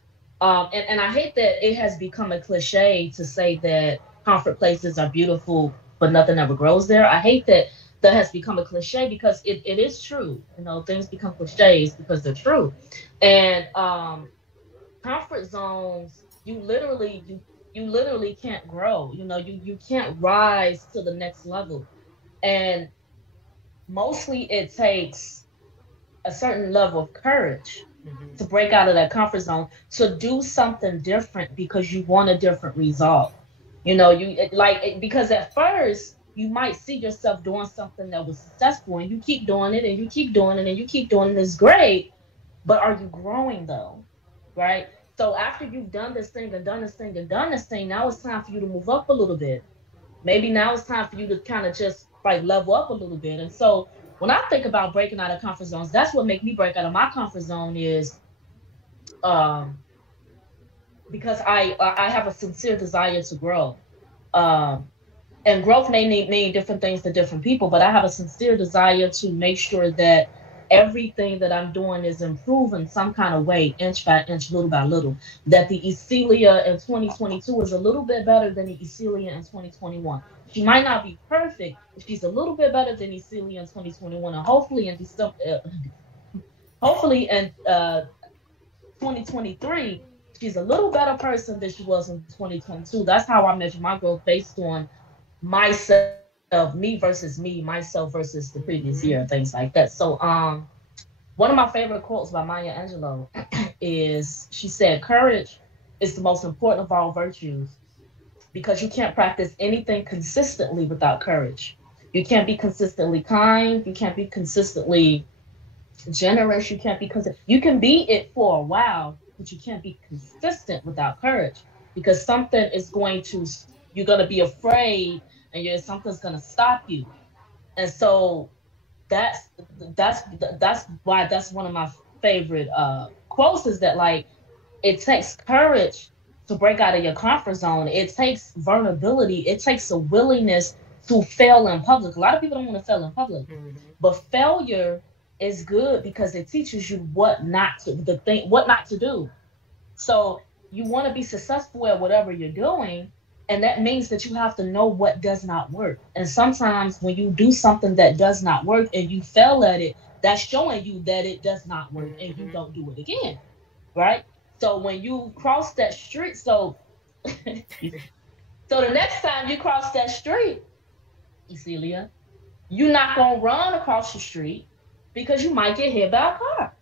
and I hate that it has become a cliche to say that comfort places are beautiful, but nothing ever grows there. I hate that that has become a cliche because it is true. Things become cliches because they're true. And comfort zones, you literally can't grow. You can't rise to the next level. And mostly it takes a certain level of courage Mm-hmm. to break out of that comfort zone, to do something different because you want a different result. Because at first you might see yourself doing something that was successful, and you keep doing it and you keep doing it and you keep doing it. It's great, but are you growing though? Right? So after you've done this thing and done this thing and done this thing, now it's time for you to move up a little bit. Maybe now it's time for you to kind of just like level up a little bit. And so when I think about breaking out of comfort zones, that's what make me break out of my comfort zone is um, because I have a sincere desire to grow. Um, and growth may mean different things to different people, but I have a sincere desire to make sure that everything that I'm doing is improving some kind of way, inch by inch, little by little. That the Yecheilyah in 2022 is a little bit better than the Yecheilyah in 2021. She might not be perfect, but she's a little bit better than Yecheilyah in 2021, and hopefully in 2023, she's a little better person than she was in 2022. That's how I measure my growth, based on myself, me versus me, myself versus the previous year, things like that. So one of my favorite quotes by Maya Angelou is, she said, courage is the most important of all virtues, because you can't practice anything consistently without courage. You can't be consistently kind, you can't be consistently generous, you can't be you can be it for a while, but you can't be consistent without courage, because something is going to, you're going to be afraid, and something's going to stop you. And so that's that's that's why that's one of my favorite quotes, is that like, it takes courage to break out of your comfort zone. It takes vulnerability. It takes a willingness to fail in public. A lot of people don't want to fail in public, but failure is good because it teaches you what not to, what not to do. So you want to be successful at whatever you're doing, and that means that you have to know what does not work. And sometimes when you do something that does not work and you fail at it, that's showing you that it does not work, and you don't do it again, right? So when you cross that street, so the next time you cross that street, Yecheilyah, you're not gonna run across the street, because you might get hit by a car.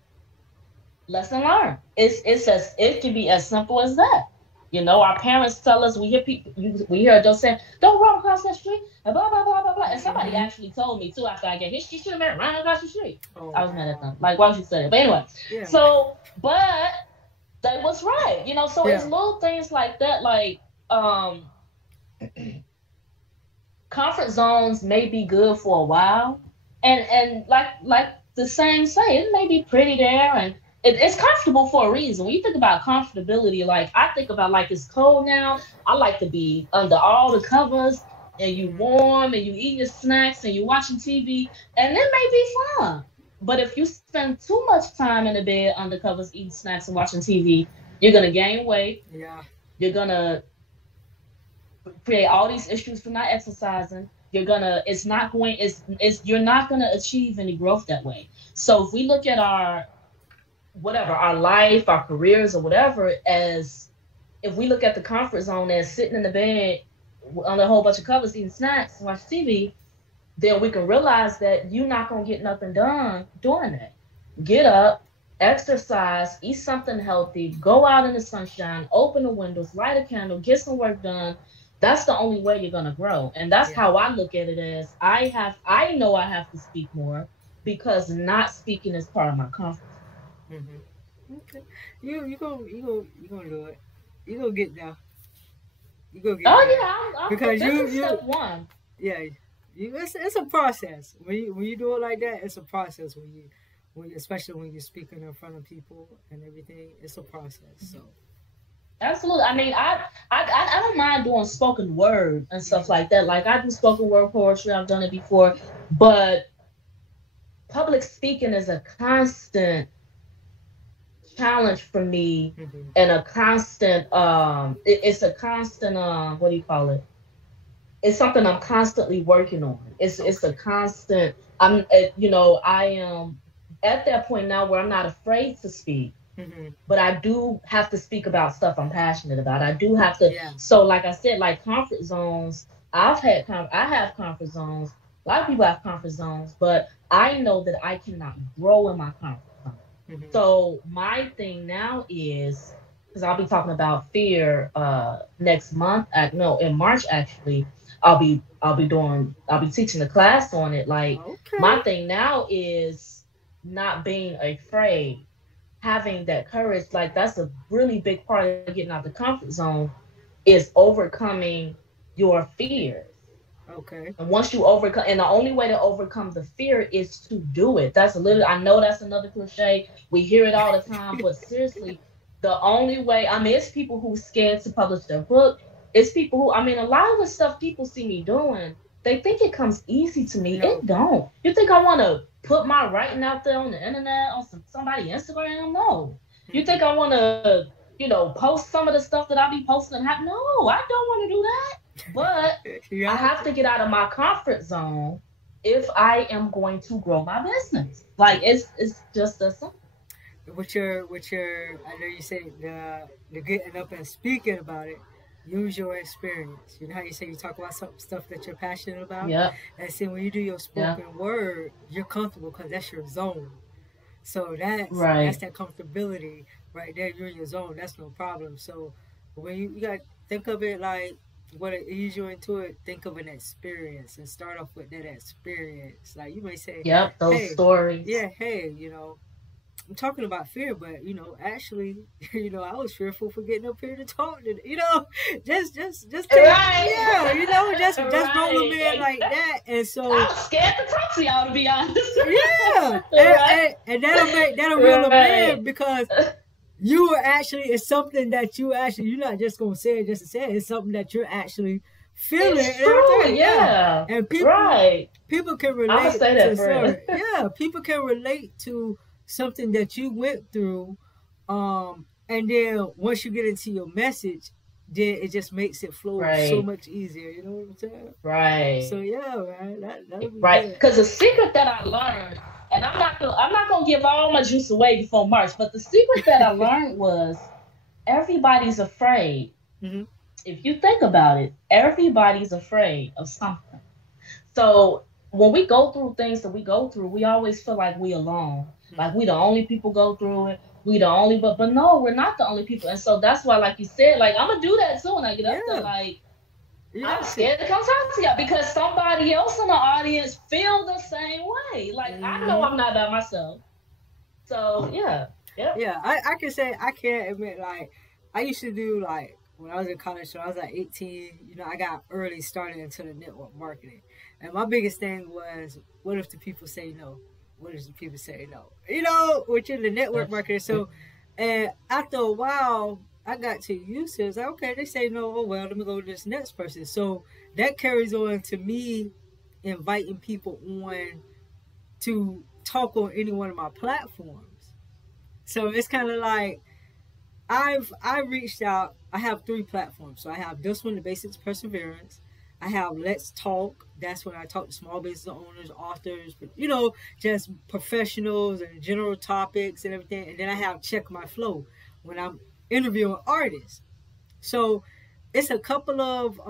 Lesson learned. It can be as simple as that. You know, our parents tell us, we hear adults saying, "Don't run across that street," and blah blah blah blah blah. And somebody actually told me too, after I get hit, she should have been running across the street. Oh, I was mad at them. Like, why would you say that? But anyway, so but they was right. You know, so it's little things like that, like comfort zones may be good for a while, and like the saying say, it may be pretty there, and it's comfortable for a reason. When you think about comfortability, like I think about, like, it's cold now, I like to be under all the covers, and you warm, and you eat your snacks, and you watching TV, and it may be fun. But if you spend too much time in the bed under covers eating snacks and watching TV, you're gonna gain weight. Yeah. You're gonna create all these issues from not exercising. You're not gonna achieve any growth that way. So if we look at our life, our careers, or whatever, as if we look at the comfort zone as sitting in the bed on a whole bunch of covers, eating snacks, and watch TV, then we can realize that you're not gonna get nothing done doing that. Get up, exercise, eat something healthy, go out in the sunshine, open the windows, light a candle, get some work done. That's the only way you're gonna grow. And that's how I look at it, as I know I have to speak more, because not speaking is part of my comfort. Okay, you gonna do it. You gonna get there. You gonna get there. I'm because you step one. Yeah, it's a process. When you do it like that, it's a process. Especially when you're speaking in front of people and everything, it's a process. So. Absolutely. I mean, I don't mind doing spoken word and stuff like that. Like, I do spoken word poetry. I've done it before, but public speaking is a constant challenge for me, and a constant it's a constant what do you call it? It's something I'm constantly working on. It's a constant. I am at that point now where I'm not afraid to speak. But I do have to speak about stuff I'm passionate about. I do have to. Yeah. So, like I said, like comfort zones, I have comfort zones. A lot of people have comfort zones, but I know that I cannot grow in my comfort zone. So my thing now is, because I'll be talking about fear next month. In March actually, I'll be teaching a class on it. Like, my thing now is not being afraid. Having that courage, like, that's a really big part of getting out the comfort zone, is overcoming your fears. Okay. And once you overcome, and the only way to overcome the fear is to do it. I know that's another cliche. We hear it all the time, but seriously, the only way, it's people who are scared to publish their book. It's people who, a lot of the stuff people see me doing, they think it comes easy to me. No. It don't. You think I want to put my writing out there on the internet, on somebody's Instagram? No. You think I want to, post some of the stuff that I be posting? No, I don't want to do that. But I have to get out of my comfort zone if I am going to grow my business. Like, it's just a simple. With your, I know you say the getting up and speaking about it. use your experience. You know how you say you talk about some stuff that you're passionate about? Yep. And see, when you do your Yep. spoken word, you're comfortable because that's your zone. So that's Right. that comfortability right there. You're in your zone. That's no problem. So when you got think of it like what it ease you into it, think of an experience and start off with that experience. Like you may say, Yep. Those hey, stories. yeah, hey, I'm talking about fear, but actually, I was fearful for getting up here to talk to, just take, Right. yeah, just roll them in Right. like that, and so I'm scared to talk to y'all, to be honest. yeah, Right. and that'll reel them Right. in because you are actually it's something that you're not just gonna say it just to say it. It's something that you're actually feeling It's and true. everything. Yeah, Yeah. and Right. people can I'ma relate say to that for real. sorry. Yeah, people can relate to something that you went through. And then once you get into your message, then it just makes it flow so Right. much easier. You know what I'm saying? So Right. yeah, man, that'll be Right. good. Because the secret that I learned, and I'm not gonna give all my juice away before March, but the secret that I learned was everybody's afraid. Hmm. If you think about it, everybody's afraid of something. So when we go through things that we go through, we always feel like we alone. Like we the only people go through it. We the only but no, we're not the only people. And so that's why, like you said, like I'm gonna do that too when I get up there. Yeah, Like you I'm got to. scared to come talk to y'all because somebody else in the audience feel the same way. Like I know Hmm. I'm not by myself. So yeah. Yep. Yeah, I can say I can't admit like I used to do like when I was in college, so I was like 18. I got early started into the network marketing, and my biggest thing was, what if the people say no? What if the people say no? Which in the network That's marketing. true. So, and after a while, I got to use it. It's like, okay, they say no. Oh well, let me go to this next person. So that carries on to me inviting people on to talk on any one of my platforms. So it's kind of like I reached out. I have three platforms. So I have this one, the Basics Perseverance. I have Let's Talk. That's when I talk to small business owners, authors, but just professionals and general topics and everything. And then I have Check My Flow when I'm interviewing artists. So it's a couple of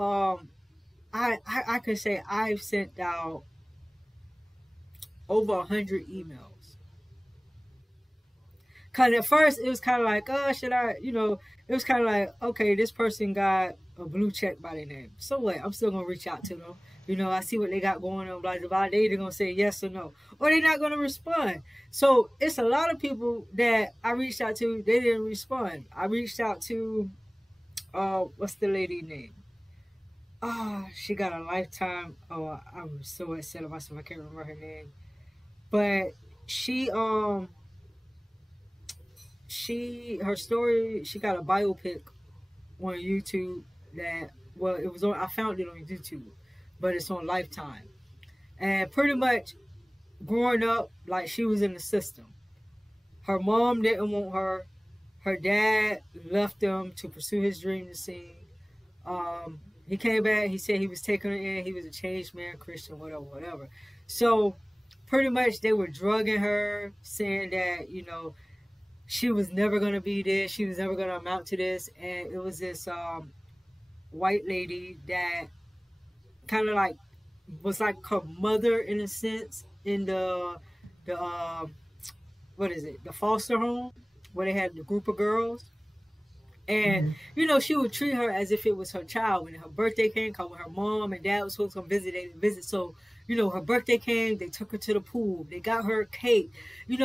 I could say I've sent out over 100 emails. Cause at first it was kind of like, oh, should I? It was kind of like, okay, this person got a blue check by their name. So what? I'm still gonna reach out to them. I see what they got going on. Blah blah blah. They either gonna say yes or no, or they're not gonna respond. So it's a lot of people that I reached out to. They didn't respond. I reached out to, what's the lady name? She got a lifetime. Oh, I'm so upset about myself. I can't remember her name, but she her story, she got a biopic on YouTube that, well, it was on, I found it on YouTube, but it's on Lifetime. And pretty much growing up, like, she was in the system. Her mom didn't want her. Her dad left them to pursue his dream to sing. He came back. He said he was taking her in. He was a changed man, Christian, whatever, whatever. So pretty much they were drugging her, saying that she was never gonna be this. She was never gonna amount to this. And it was this white lady that kind of like was like her mother in a sense in the what is it, the foster home where they had the group of girls. And Hmm. she would treat her as if it was her child. When her birthday came, cause when her mom and dad was supposed to come visit, they didn't visit. So her birthday came, they took her to the pool, they got her a cake.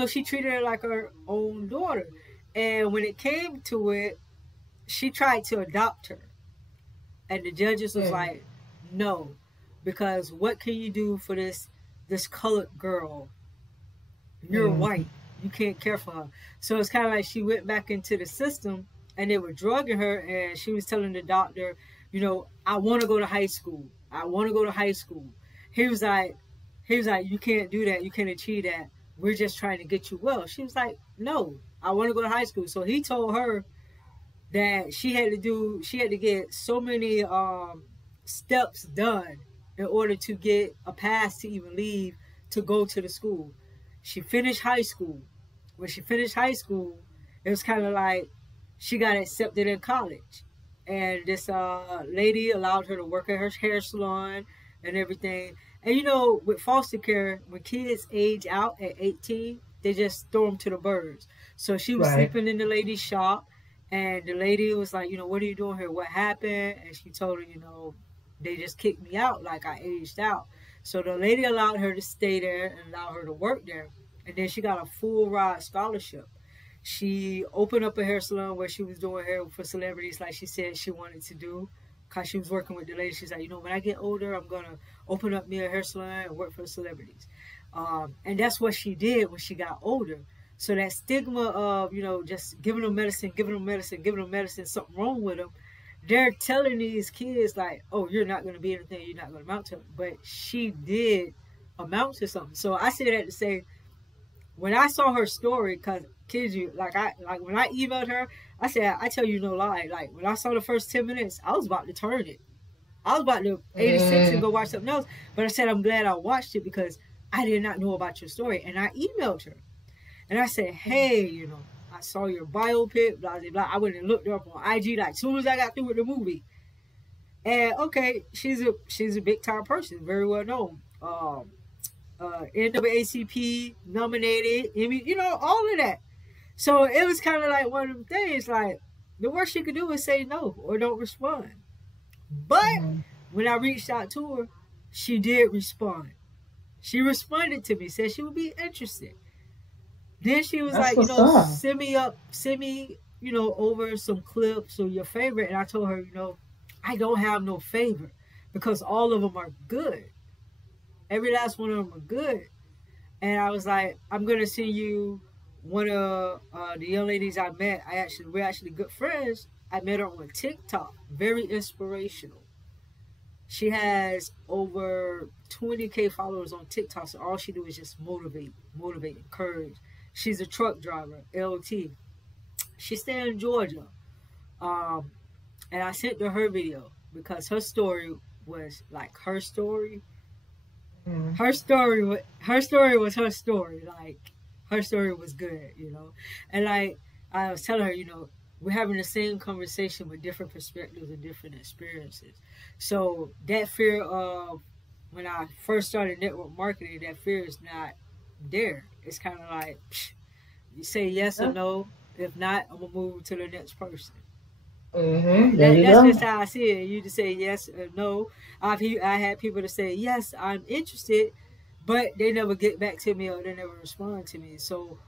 She treated her like her own daughter. And when it came to it, she tried to adopt her, and the judges was Mm. like, no, because what can you do for this colored girl? You're Mm. white. You can't care for her. So it's kind of like she went back into the system, and they were drugging her, and she was telling the doctor, I want to go to high school. I want to go to high school. He was like, you can't do that. You can't achieve that. We're just trying to get you well. She was like, no, I want to go to high school. So he told her that she had to get so many steps done in order to get a pass to even leave to go to the school. She finished high school. When she finished high school, it was kind of like she got accepted in college. and this lady allowed her to work at her hair salon and everything. And with foster care, when kids age out at 18, they just throw them to the birds. So she was Right. sleeping in the lady's shop, and the lady was like, what are you doing here? What happened? And she told her, they just kicked me out, like I aged out. So the lady allowed her to stay there and allow her to work there. And then she got a full ride scholarship. She opened up a hair salon where she was doing hair for celebrities, like she said she wanted to do. Cause she was working with the lady. She's like, when I get older, I'm gonna open up me a hair salon and work for celebrities. And that's what she did when she got older. So that stigma of just giving them medicine, something wrong with them. They're telling these kids like, oh, you're not gonna be anything, you're not gonna amount to it. But she did amount to something. So I say that to say, when I saw her story, cause kids, you like when I emailed her, I said, I tell you no lie. Like when I saw the first 10 minutes, I was about to turn it. I was about to 86 and go watch something else. But I said, I'm glad I watched it because I did not know about your story. And I emailed her. And I said, hey, I saw your biopic, blah, blah, blah. I went and looked her up on IG like as soon as I got through with the movie. And okay, she's a big time person, very well known. NAACP nominated, Emmy, all of that. So it was kind of like one of them things, like the worst you could do is say no or don't respond. But when I reached out to her, she did respond. She responded to me, said she would be interested. Then she was That's like, what's up. send me, over some clips of your favorite. And I told her, I don't have no favorite because all of them are good. Every last one of them are good. And I was like, I'm gonna send you one of the young ladies I met. We're actually good friends. I met her on TikTok. Very inspirational. She has over 20K followers on TikTok. So all she do is just motivate, encourage. She's a truck driver, LT. She stay in Georgia. Um, and I sent her video because her story was like her story. Her story was her story. Like her story was good. And like I was telling her, we're having the same conversation with different perspectives and different experiences. So that fear of when I first started network marketing, that fear is not there. It's kind of like you say yes or no. If not, I'm gonna move to the next person. There you That's go. just how I see it. You just say yes or no. I had people to say yes, I'm interested, but they never get back to me or they never respond to me. So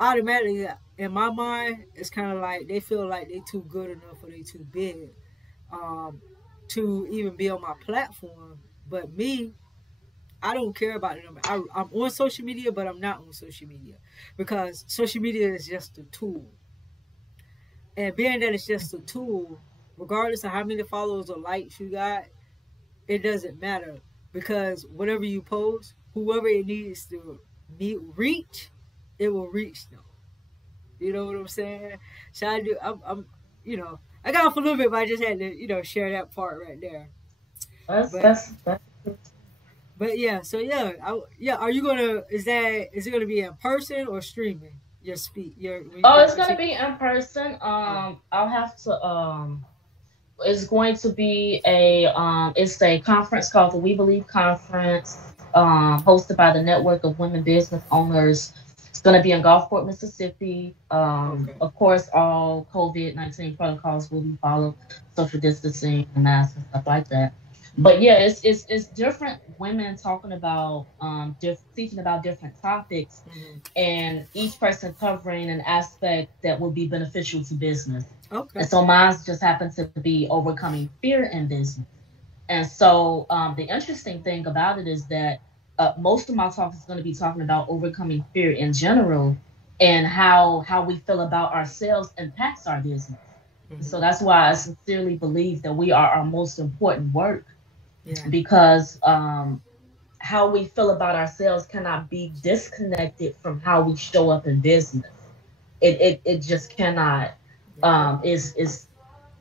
automatically, in my mind, it's kind of like they feel like they too good enough or they too big um, to even be on my platform. But me, I don't care about it. I'm on social media, but I'm not on social media because social media is just a tool. And being that it's just a tool, regardless of how many followers or likes you got, it doesn't matter because whatever you post, whoever it needs to reach, it will reach them. You know what I'm saying? So I got off a little bit, but I just had to, share that part right there. That's But that's that's but yeah, so yeah, yeah. Are you gonna? Is it gonna be in person or streaming? Your speak, your when you Oh, go it's to gonna see. be in person. Oh, I'll have to it's going to be it's a conference called the We Believe Conference, hosted by the Network of Women Business Owners. It's going to be in Gulfport, Mississippi. okay. Of course, all COVID-19 protocols will be followed, social distancing, and masks and stuff like that. But yeah, it's different women talking about teaching about different topics, Hmm. and each person covering an aspect that will be beneficial to business. Okay. And so mine just happened to be overcoming fear in business. And so the interesting thing about it is that most of my talk is going to be talking about overcoming fear in general and how we feel about ourselves impacts our business. And so Hmm. that's why I sincerely believe that we are our most important work Yeah. because how we feel about ourselves cannot be disconnected from how we show up in business. It just cannot. Yeah.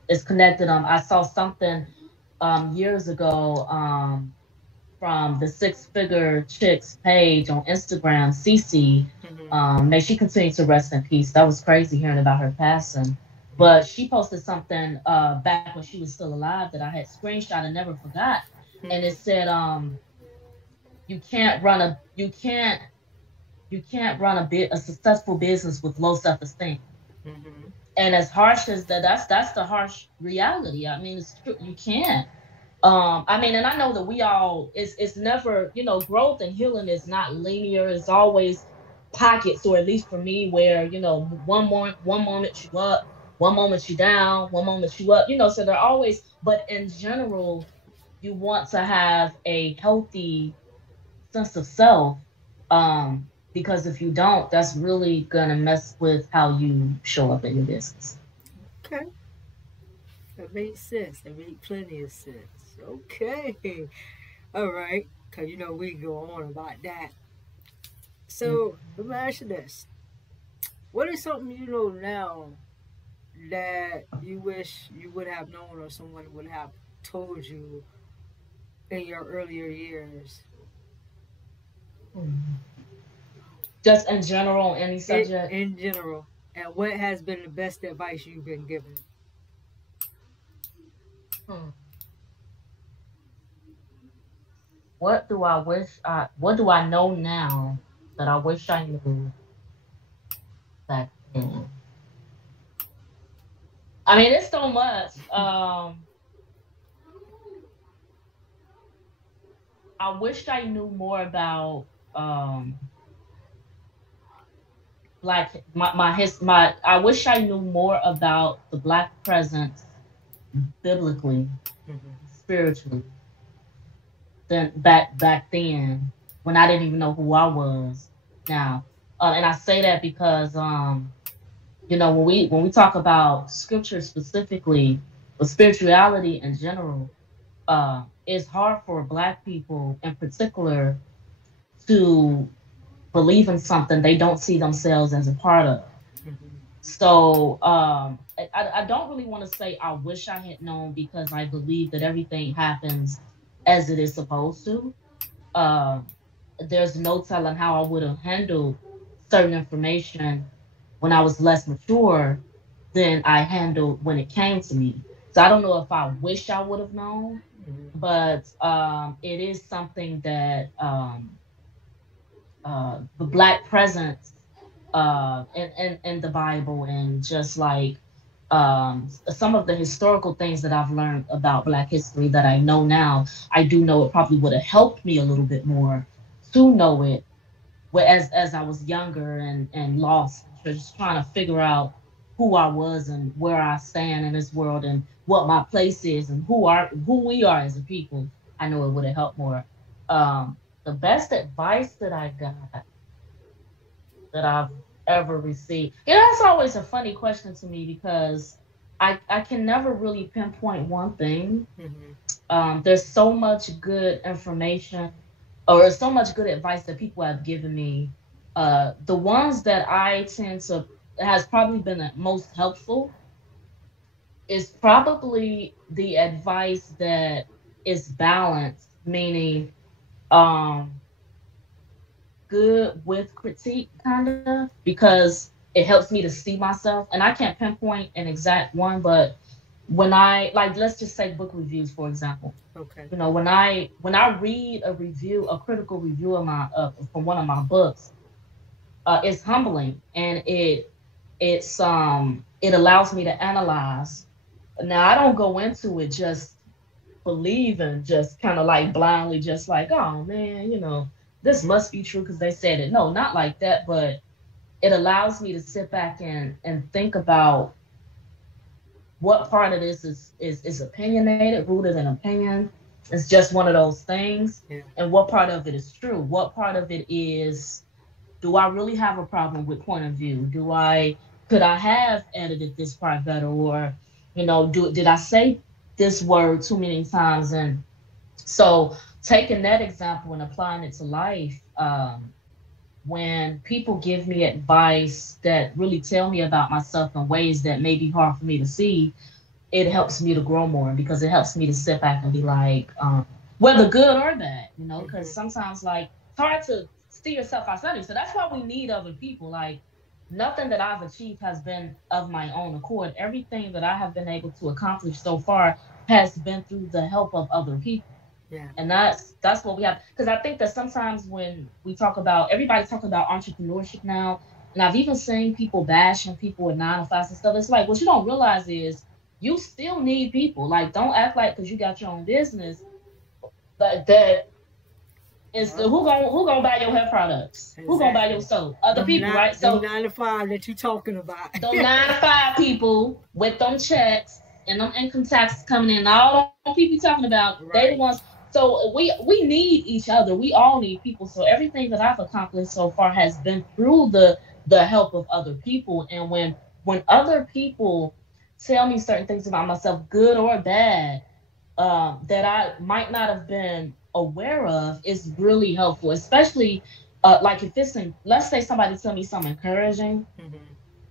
Is connected. I saw something years ago from the Six Figure Chicks page on Instagram, Cece. Hmm. May she continue to rest in peace. That was crazy hearing about her passing. But she posted something back when she was still alive that I had screenshot and never forgot. And it said, you can't run a you can't you can't run a successful business with low self-esteem. Mm-hmm. And as harsh as that's the harsh reality. I mean, it's true. You can't. I mean, and I know that we all it's never, growth and healing is not linear. It's always pockets, or at least for me, where, one moment you up, one moment you down, one moment you up, so they're always, but in general, you want to have a healthy sense of self. Because if you don't, that's really gonna mess with how you show up in your business. Okay. That makes sense. That makes plenty of sense. Okay. All right. Because, we can go on about that. So, let me ask you this. What is something you know now that you wish you would have known or someone would have told you in your earlier years? Mm. Just in general, any subject. In general. And what has been the best advice you've been given? Hmm. What do I know now that I wish I knew back then? I mean, it's so much. I wish I knew more about black my I wish I knew more about the black presence biblically, Mm-hmm. spiritually, than back then, when I didn't even know who I was. Now, and I say that because when we talk about scripture specifically, but spirituality in general, it's hard for black people in particular to believe in something they don't see themselves as a part of. Mm-hmm. So I don't really want to say I wish I had known, because I believe that everything happens as it is supposed to. Uh, there's no telling how I would have handled certain information when I was less mature than I handled when it came to me. So I don't know if I wish I would have known, Mm-hmm. but it is something that the black presence in the Bible, and just like some of the historical things that I've learned about Black history that I know now, I do know it probably would have helped me a little bit more to know it, as I was younger and lost, just trying to figure out who I was and where I stand in this world and what my place is and who we are as a people. I know it would have helped more. The best advice that I got, that I've ever received. That's always a funny question to me, because I can never really pinpoint one thing. Mm-hmm. There's so much good information, or so much good advice that people have given me. The ones that I tend to has probably been the most helpful is probably the advice that is balanced, meaning um, good with critique, kind of, because it helps me to see myself. And I can't pinpoint an exact one, but when I, like, let's just say book reviews, for example. Okay. When I read a critical review of my from one of my books, it's humbling, and it allows me to analyze. Now, I don't go into it just believing, just kind of like blindly, just like, oh man, this must be true because they said it. No, not like that, but it allows me to sit back and think about what part of this is opinionated, rooted in opinion. It's just one of those things. Yeah. And what part of it is true? What part of it is, do I really have a problem with point of view? Could I have edited this part better? Or, did I say this word too many times? And so taking that example and applying it to life, when people give me advice that really tell me about myself in ways that may be hard for me to see, it helps me to grow more, because it helps me to sit back and be like, whether good or bad, because sometimes, like, it's hard to see yourself outside of you. So that's why we need other people. Like, nothing that I've achieved has been of my own accord. Everything that I have been able to accomplish so far has been through the help of other people. Yeah. And that's what we have. Because I think that sometimes when we talk about, everybody talking about entrepreneurship now, and I've even seen people bashing people with 9 to 5s and stuff. It's like, what you don't realize is you still need people. Like, don't act like because you got your own business that is Yep. who gonna buy your hair products? Who gonna buy your Exactly. soap? Other people, right? Them So 9 to 5 that you talking about. them 9 to 5 people with them checks and them income taxes coming in, all them people you talking about, they the Right. ones. So we need each other. We all need people. So everything that I've accomplished so far has been through the help of other people. And when other people tell me certain things about myself, good or bad, that I might not have been aware of, is really helpful. Especially like if it's let's say somebody tell me something encouraging Hmm.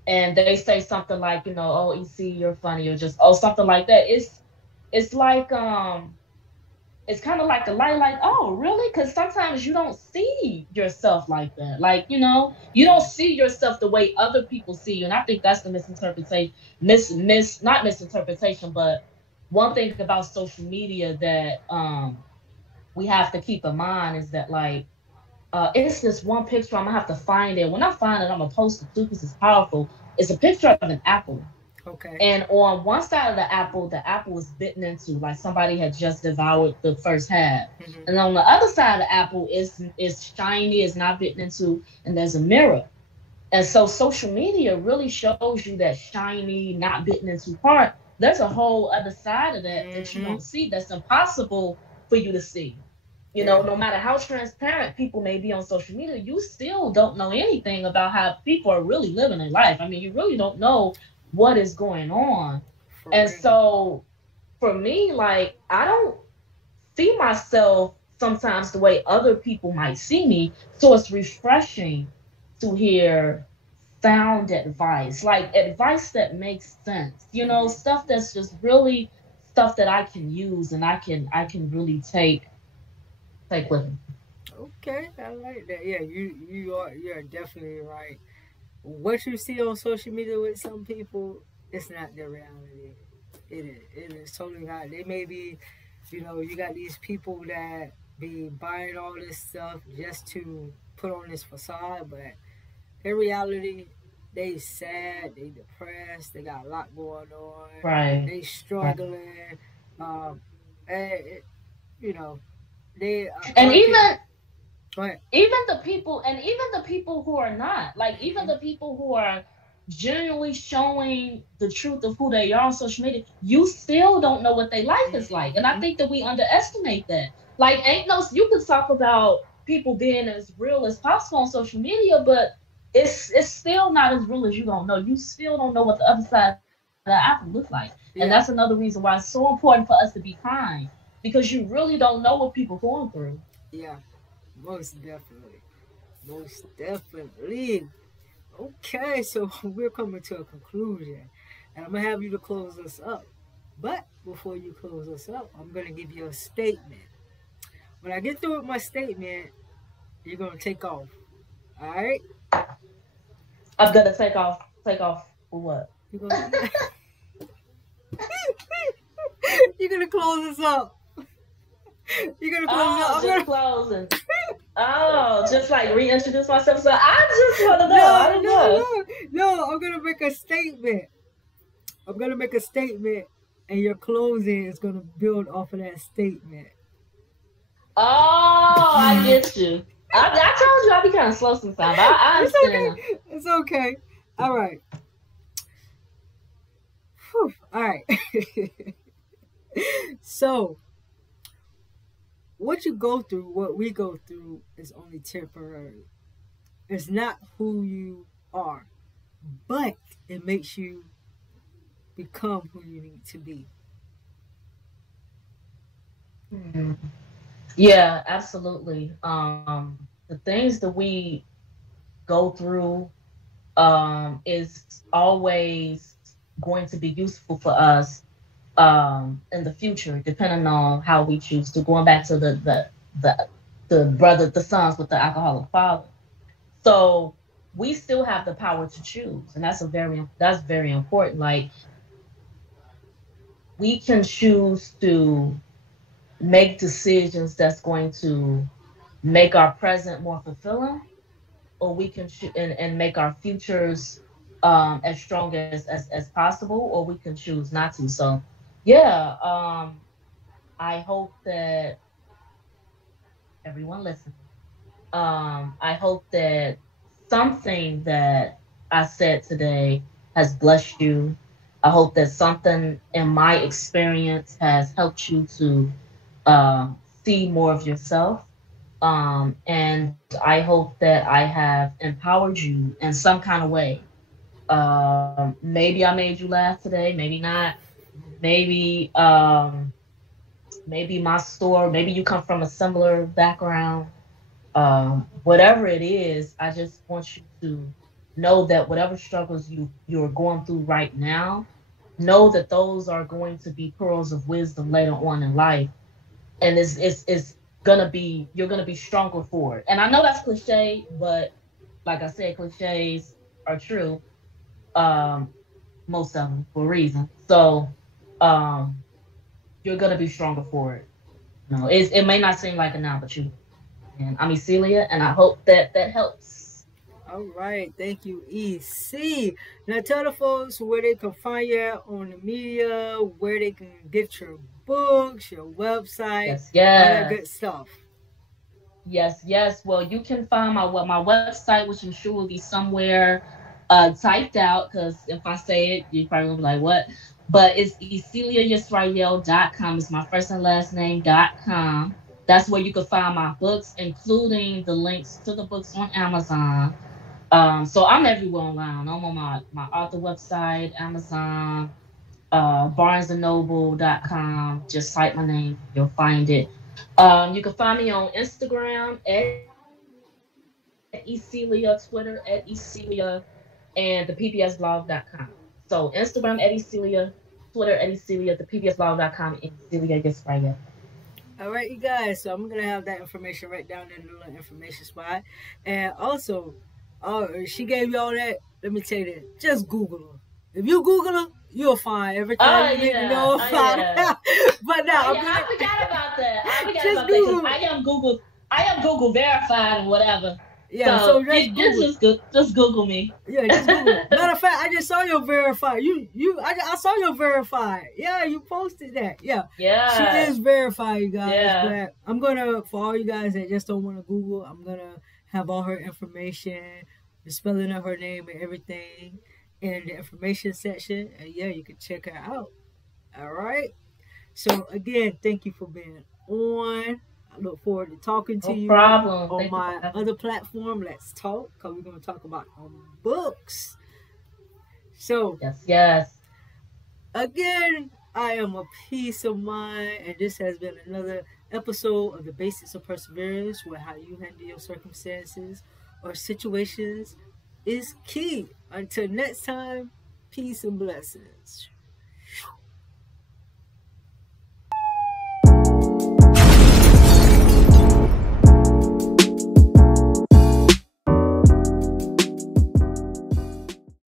and they say something like, oh, EC, you're funny, or just something like that. It's like it's kind of like the light, like, oh, really? Because sometimes you don't see yourself like that. Like, you don't Yeah. see yourself the way other people see you. And I think that's the misinterpretation, not misinterpretation, but one thing about social media that we have to keep in mind is that, like, it's this one picture. I'm gonna have to find it. When I find it, I'm gonna post it too because it's powerful. It's a picture of an apple, Okay. and on one side of the apple was bitten into, like somebody had just devoured the first half. Hmm. And on the other side of the apple is shiny, is not bitten into, and there's a mirror. And so social media really shows you that shiny, not bitten into part. There's a whole other side of that you Hmm. don't see, that's impossible for you to see. Yeah. No matter how transparent people may be on social media, you still don't know anything about how people are really living their life. I mean, you really don't know what is going on. For And real. so for me, like, I don't see myself sometimes the way other people might see me. So it's refreshing to hear sound advice, like advice that makes sense, Hmm. stuff that's just really stuff that I can use and I can really take with me. Okay, I like that. Yeah, you're definitely right. What you see on social media with some people, it's not their reality. It is totally not. They may be, you got these people that be buying all this stuff just to put on this facade, but in reality, they sad, they depressed, they got a lot going on, Right. they Right. struggling, um, and you know, they a And lot of people. even Go ahead. even the people who are not, like, even Hmm. the people who are genuinely showing the truth of who they are on social media, you still don't know what their life is like. And I Hmm. think that we underestimate that. Like, ain't no, you could talk about people being as real as possible on social media, but it's still not as real as you don't know. You still don't know what the other side of the apple looks like. And that's another Yeah, reason why it's so important for us to be kind, because you really don't know what people are going through. yeah, most definitely. Most definitely. Okay, so we're coming to a conclusion. And I'm going to have you to close us up. But before you close us up, I'm going to give you a statement. When I get through with my statement, you're going to take off. All right? I'm gonna take off for what? You're going to you're gonna close us up. You're going to close us up. Oh, I'm just going to closing. Oh, just like reintroduce myself. So I just want to know. I No, don't no, know. no. No, I'm going to make a statement. I'm going to make a statement and your closing is going to build off of that statement. Oh, I get you. I told you I be kind of slow sometimes. I It's understand now. okay. It's okay. All right. Whew. All right. So, what you go through, what we go through, is only temporary. It's not who you are, but it makes you become who you need to be. Mhm. Yeah, absolutely. The things that we go through is always going to be useful for us in the future, depending on how we choose to. Going back to the sons with the alcoholic father. So we still have the power to choose, and that's very important. Like, we can choose to make decisions that's going to make our present more fulfilling, or we can and make our futures as strong as possible, or we can choose not to. So, yeah, I hope that everyone listens. I hope that something that I said today has blessed you. I hope that something in my experience has helped you to uh, see more of yourself. And I hope that I have empowered you in some kind of way. Maybe I made you laugh today, maybe not. Maybe maybe my story, maybe you come from a similar background. Whatever it is, I just want you to know that whatever struggles you're going through right now, know that those are going to be pearls of wisdom later on in life, and it's gonna be, you're gonna be stronger for it. And I know that's cliche, but like I said, cliches are true. Um, Most of them for a reason. So, um, you're gonna be stronger for it. It may not seem like it now, but you. And I'm Yecheilyah, and I hope that that helps. All right, thank you, EC. Now tell the folks where they can find you on the media, where they can get your books, your website, Yes, all that yes, good stuff. yes, yes. Well, you can find my website, which I'm sure will be somewhere typed out, because if I say it, you probably gonna be like, what? But it's YecheilyahYsrayl.com. It's my first and last name.com. That's where you can find my books, including the links to the books on Amazon. So I'm everywhere online. I'm on my author website, Amazon, barnesandnoble.com. Just type my name, you'll find it. You can find me on Instagram at Yecheilyah, Twitter at Yecheilyah, and the PBSblog.com. So Instagram at Yecheilyah, Twitter at Yecheilyah, the PBSblog.com, and Yecheilyah Ysrayl. All right, you guys. So I'm gonna have that information right down in the little information spot, and also, she gave you all that. Let me tell you that. Just Google her. If you Google her, you'll find everything Oh you need to yeah, know oh about yeah. her. But now Oh I'm yeah, I gonna forgot about that. I forgot just about that because Google her. I am Google verified and whatever. Yeah, So so just it's Google. just good. Just Google me. Yeah, just Google. Matter of fact, I just saw your verified. I saw your verified. Yeah, you posted that. Yeah, she Yeah, is verified, you guys. yeah. But I'm gonna, for all you guys that just don't want to Google, I'm gonna have all her information, the spelling of her name and everything in the information section. And yeah, you can check her out. All right. So again, thank you for being on. I look forward to talking to No you problem. on Thank you for my having me. other platform. Let's talk, because we're going to talk about books. So Yes, yes. again, I am a peace of mind, and this has been another episode of the Basics of Perseverance, where how you handle your circumstances or situations is key. Until next time, peace and blessings.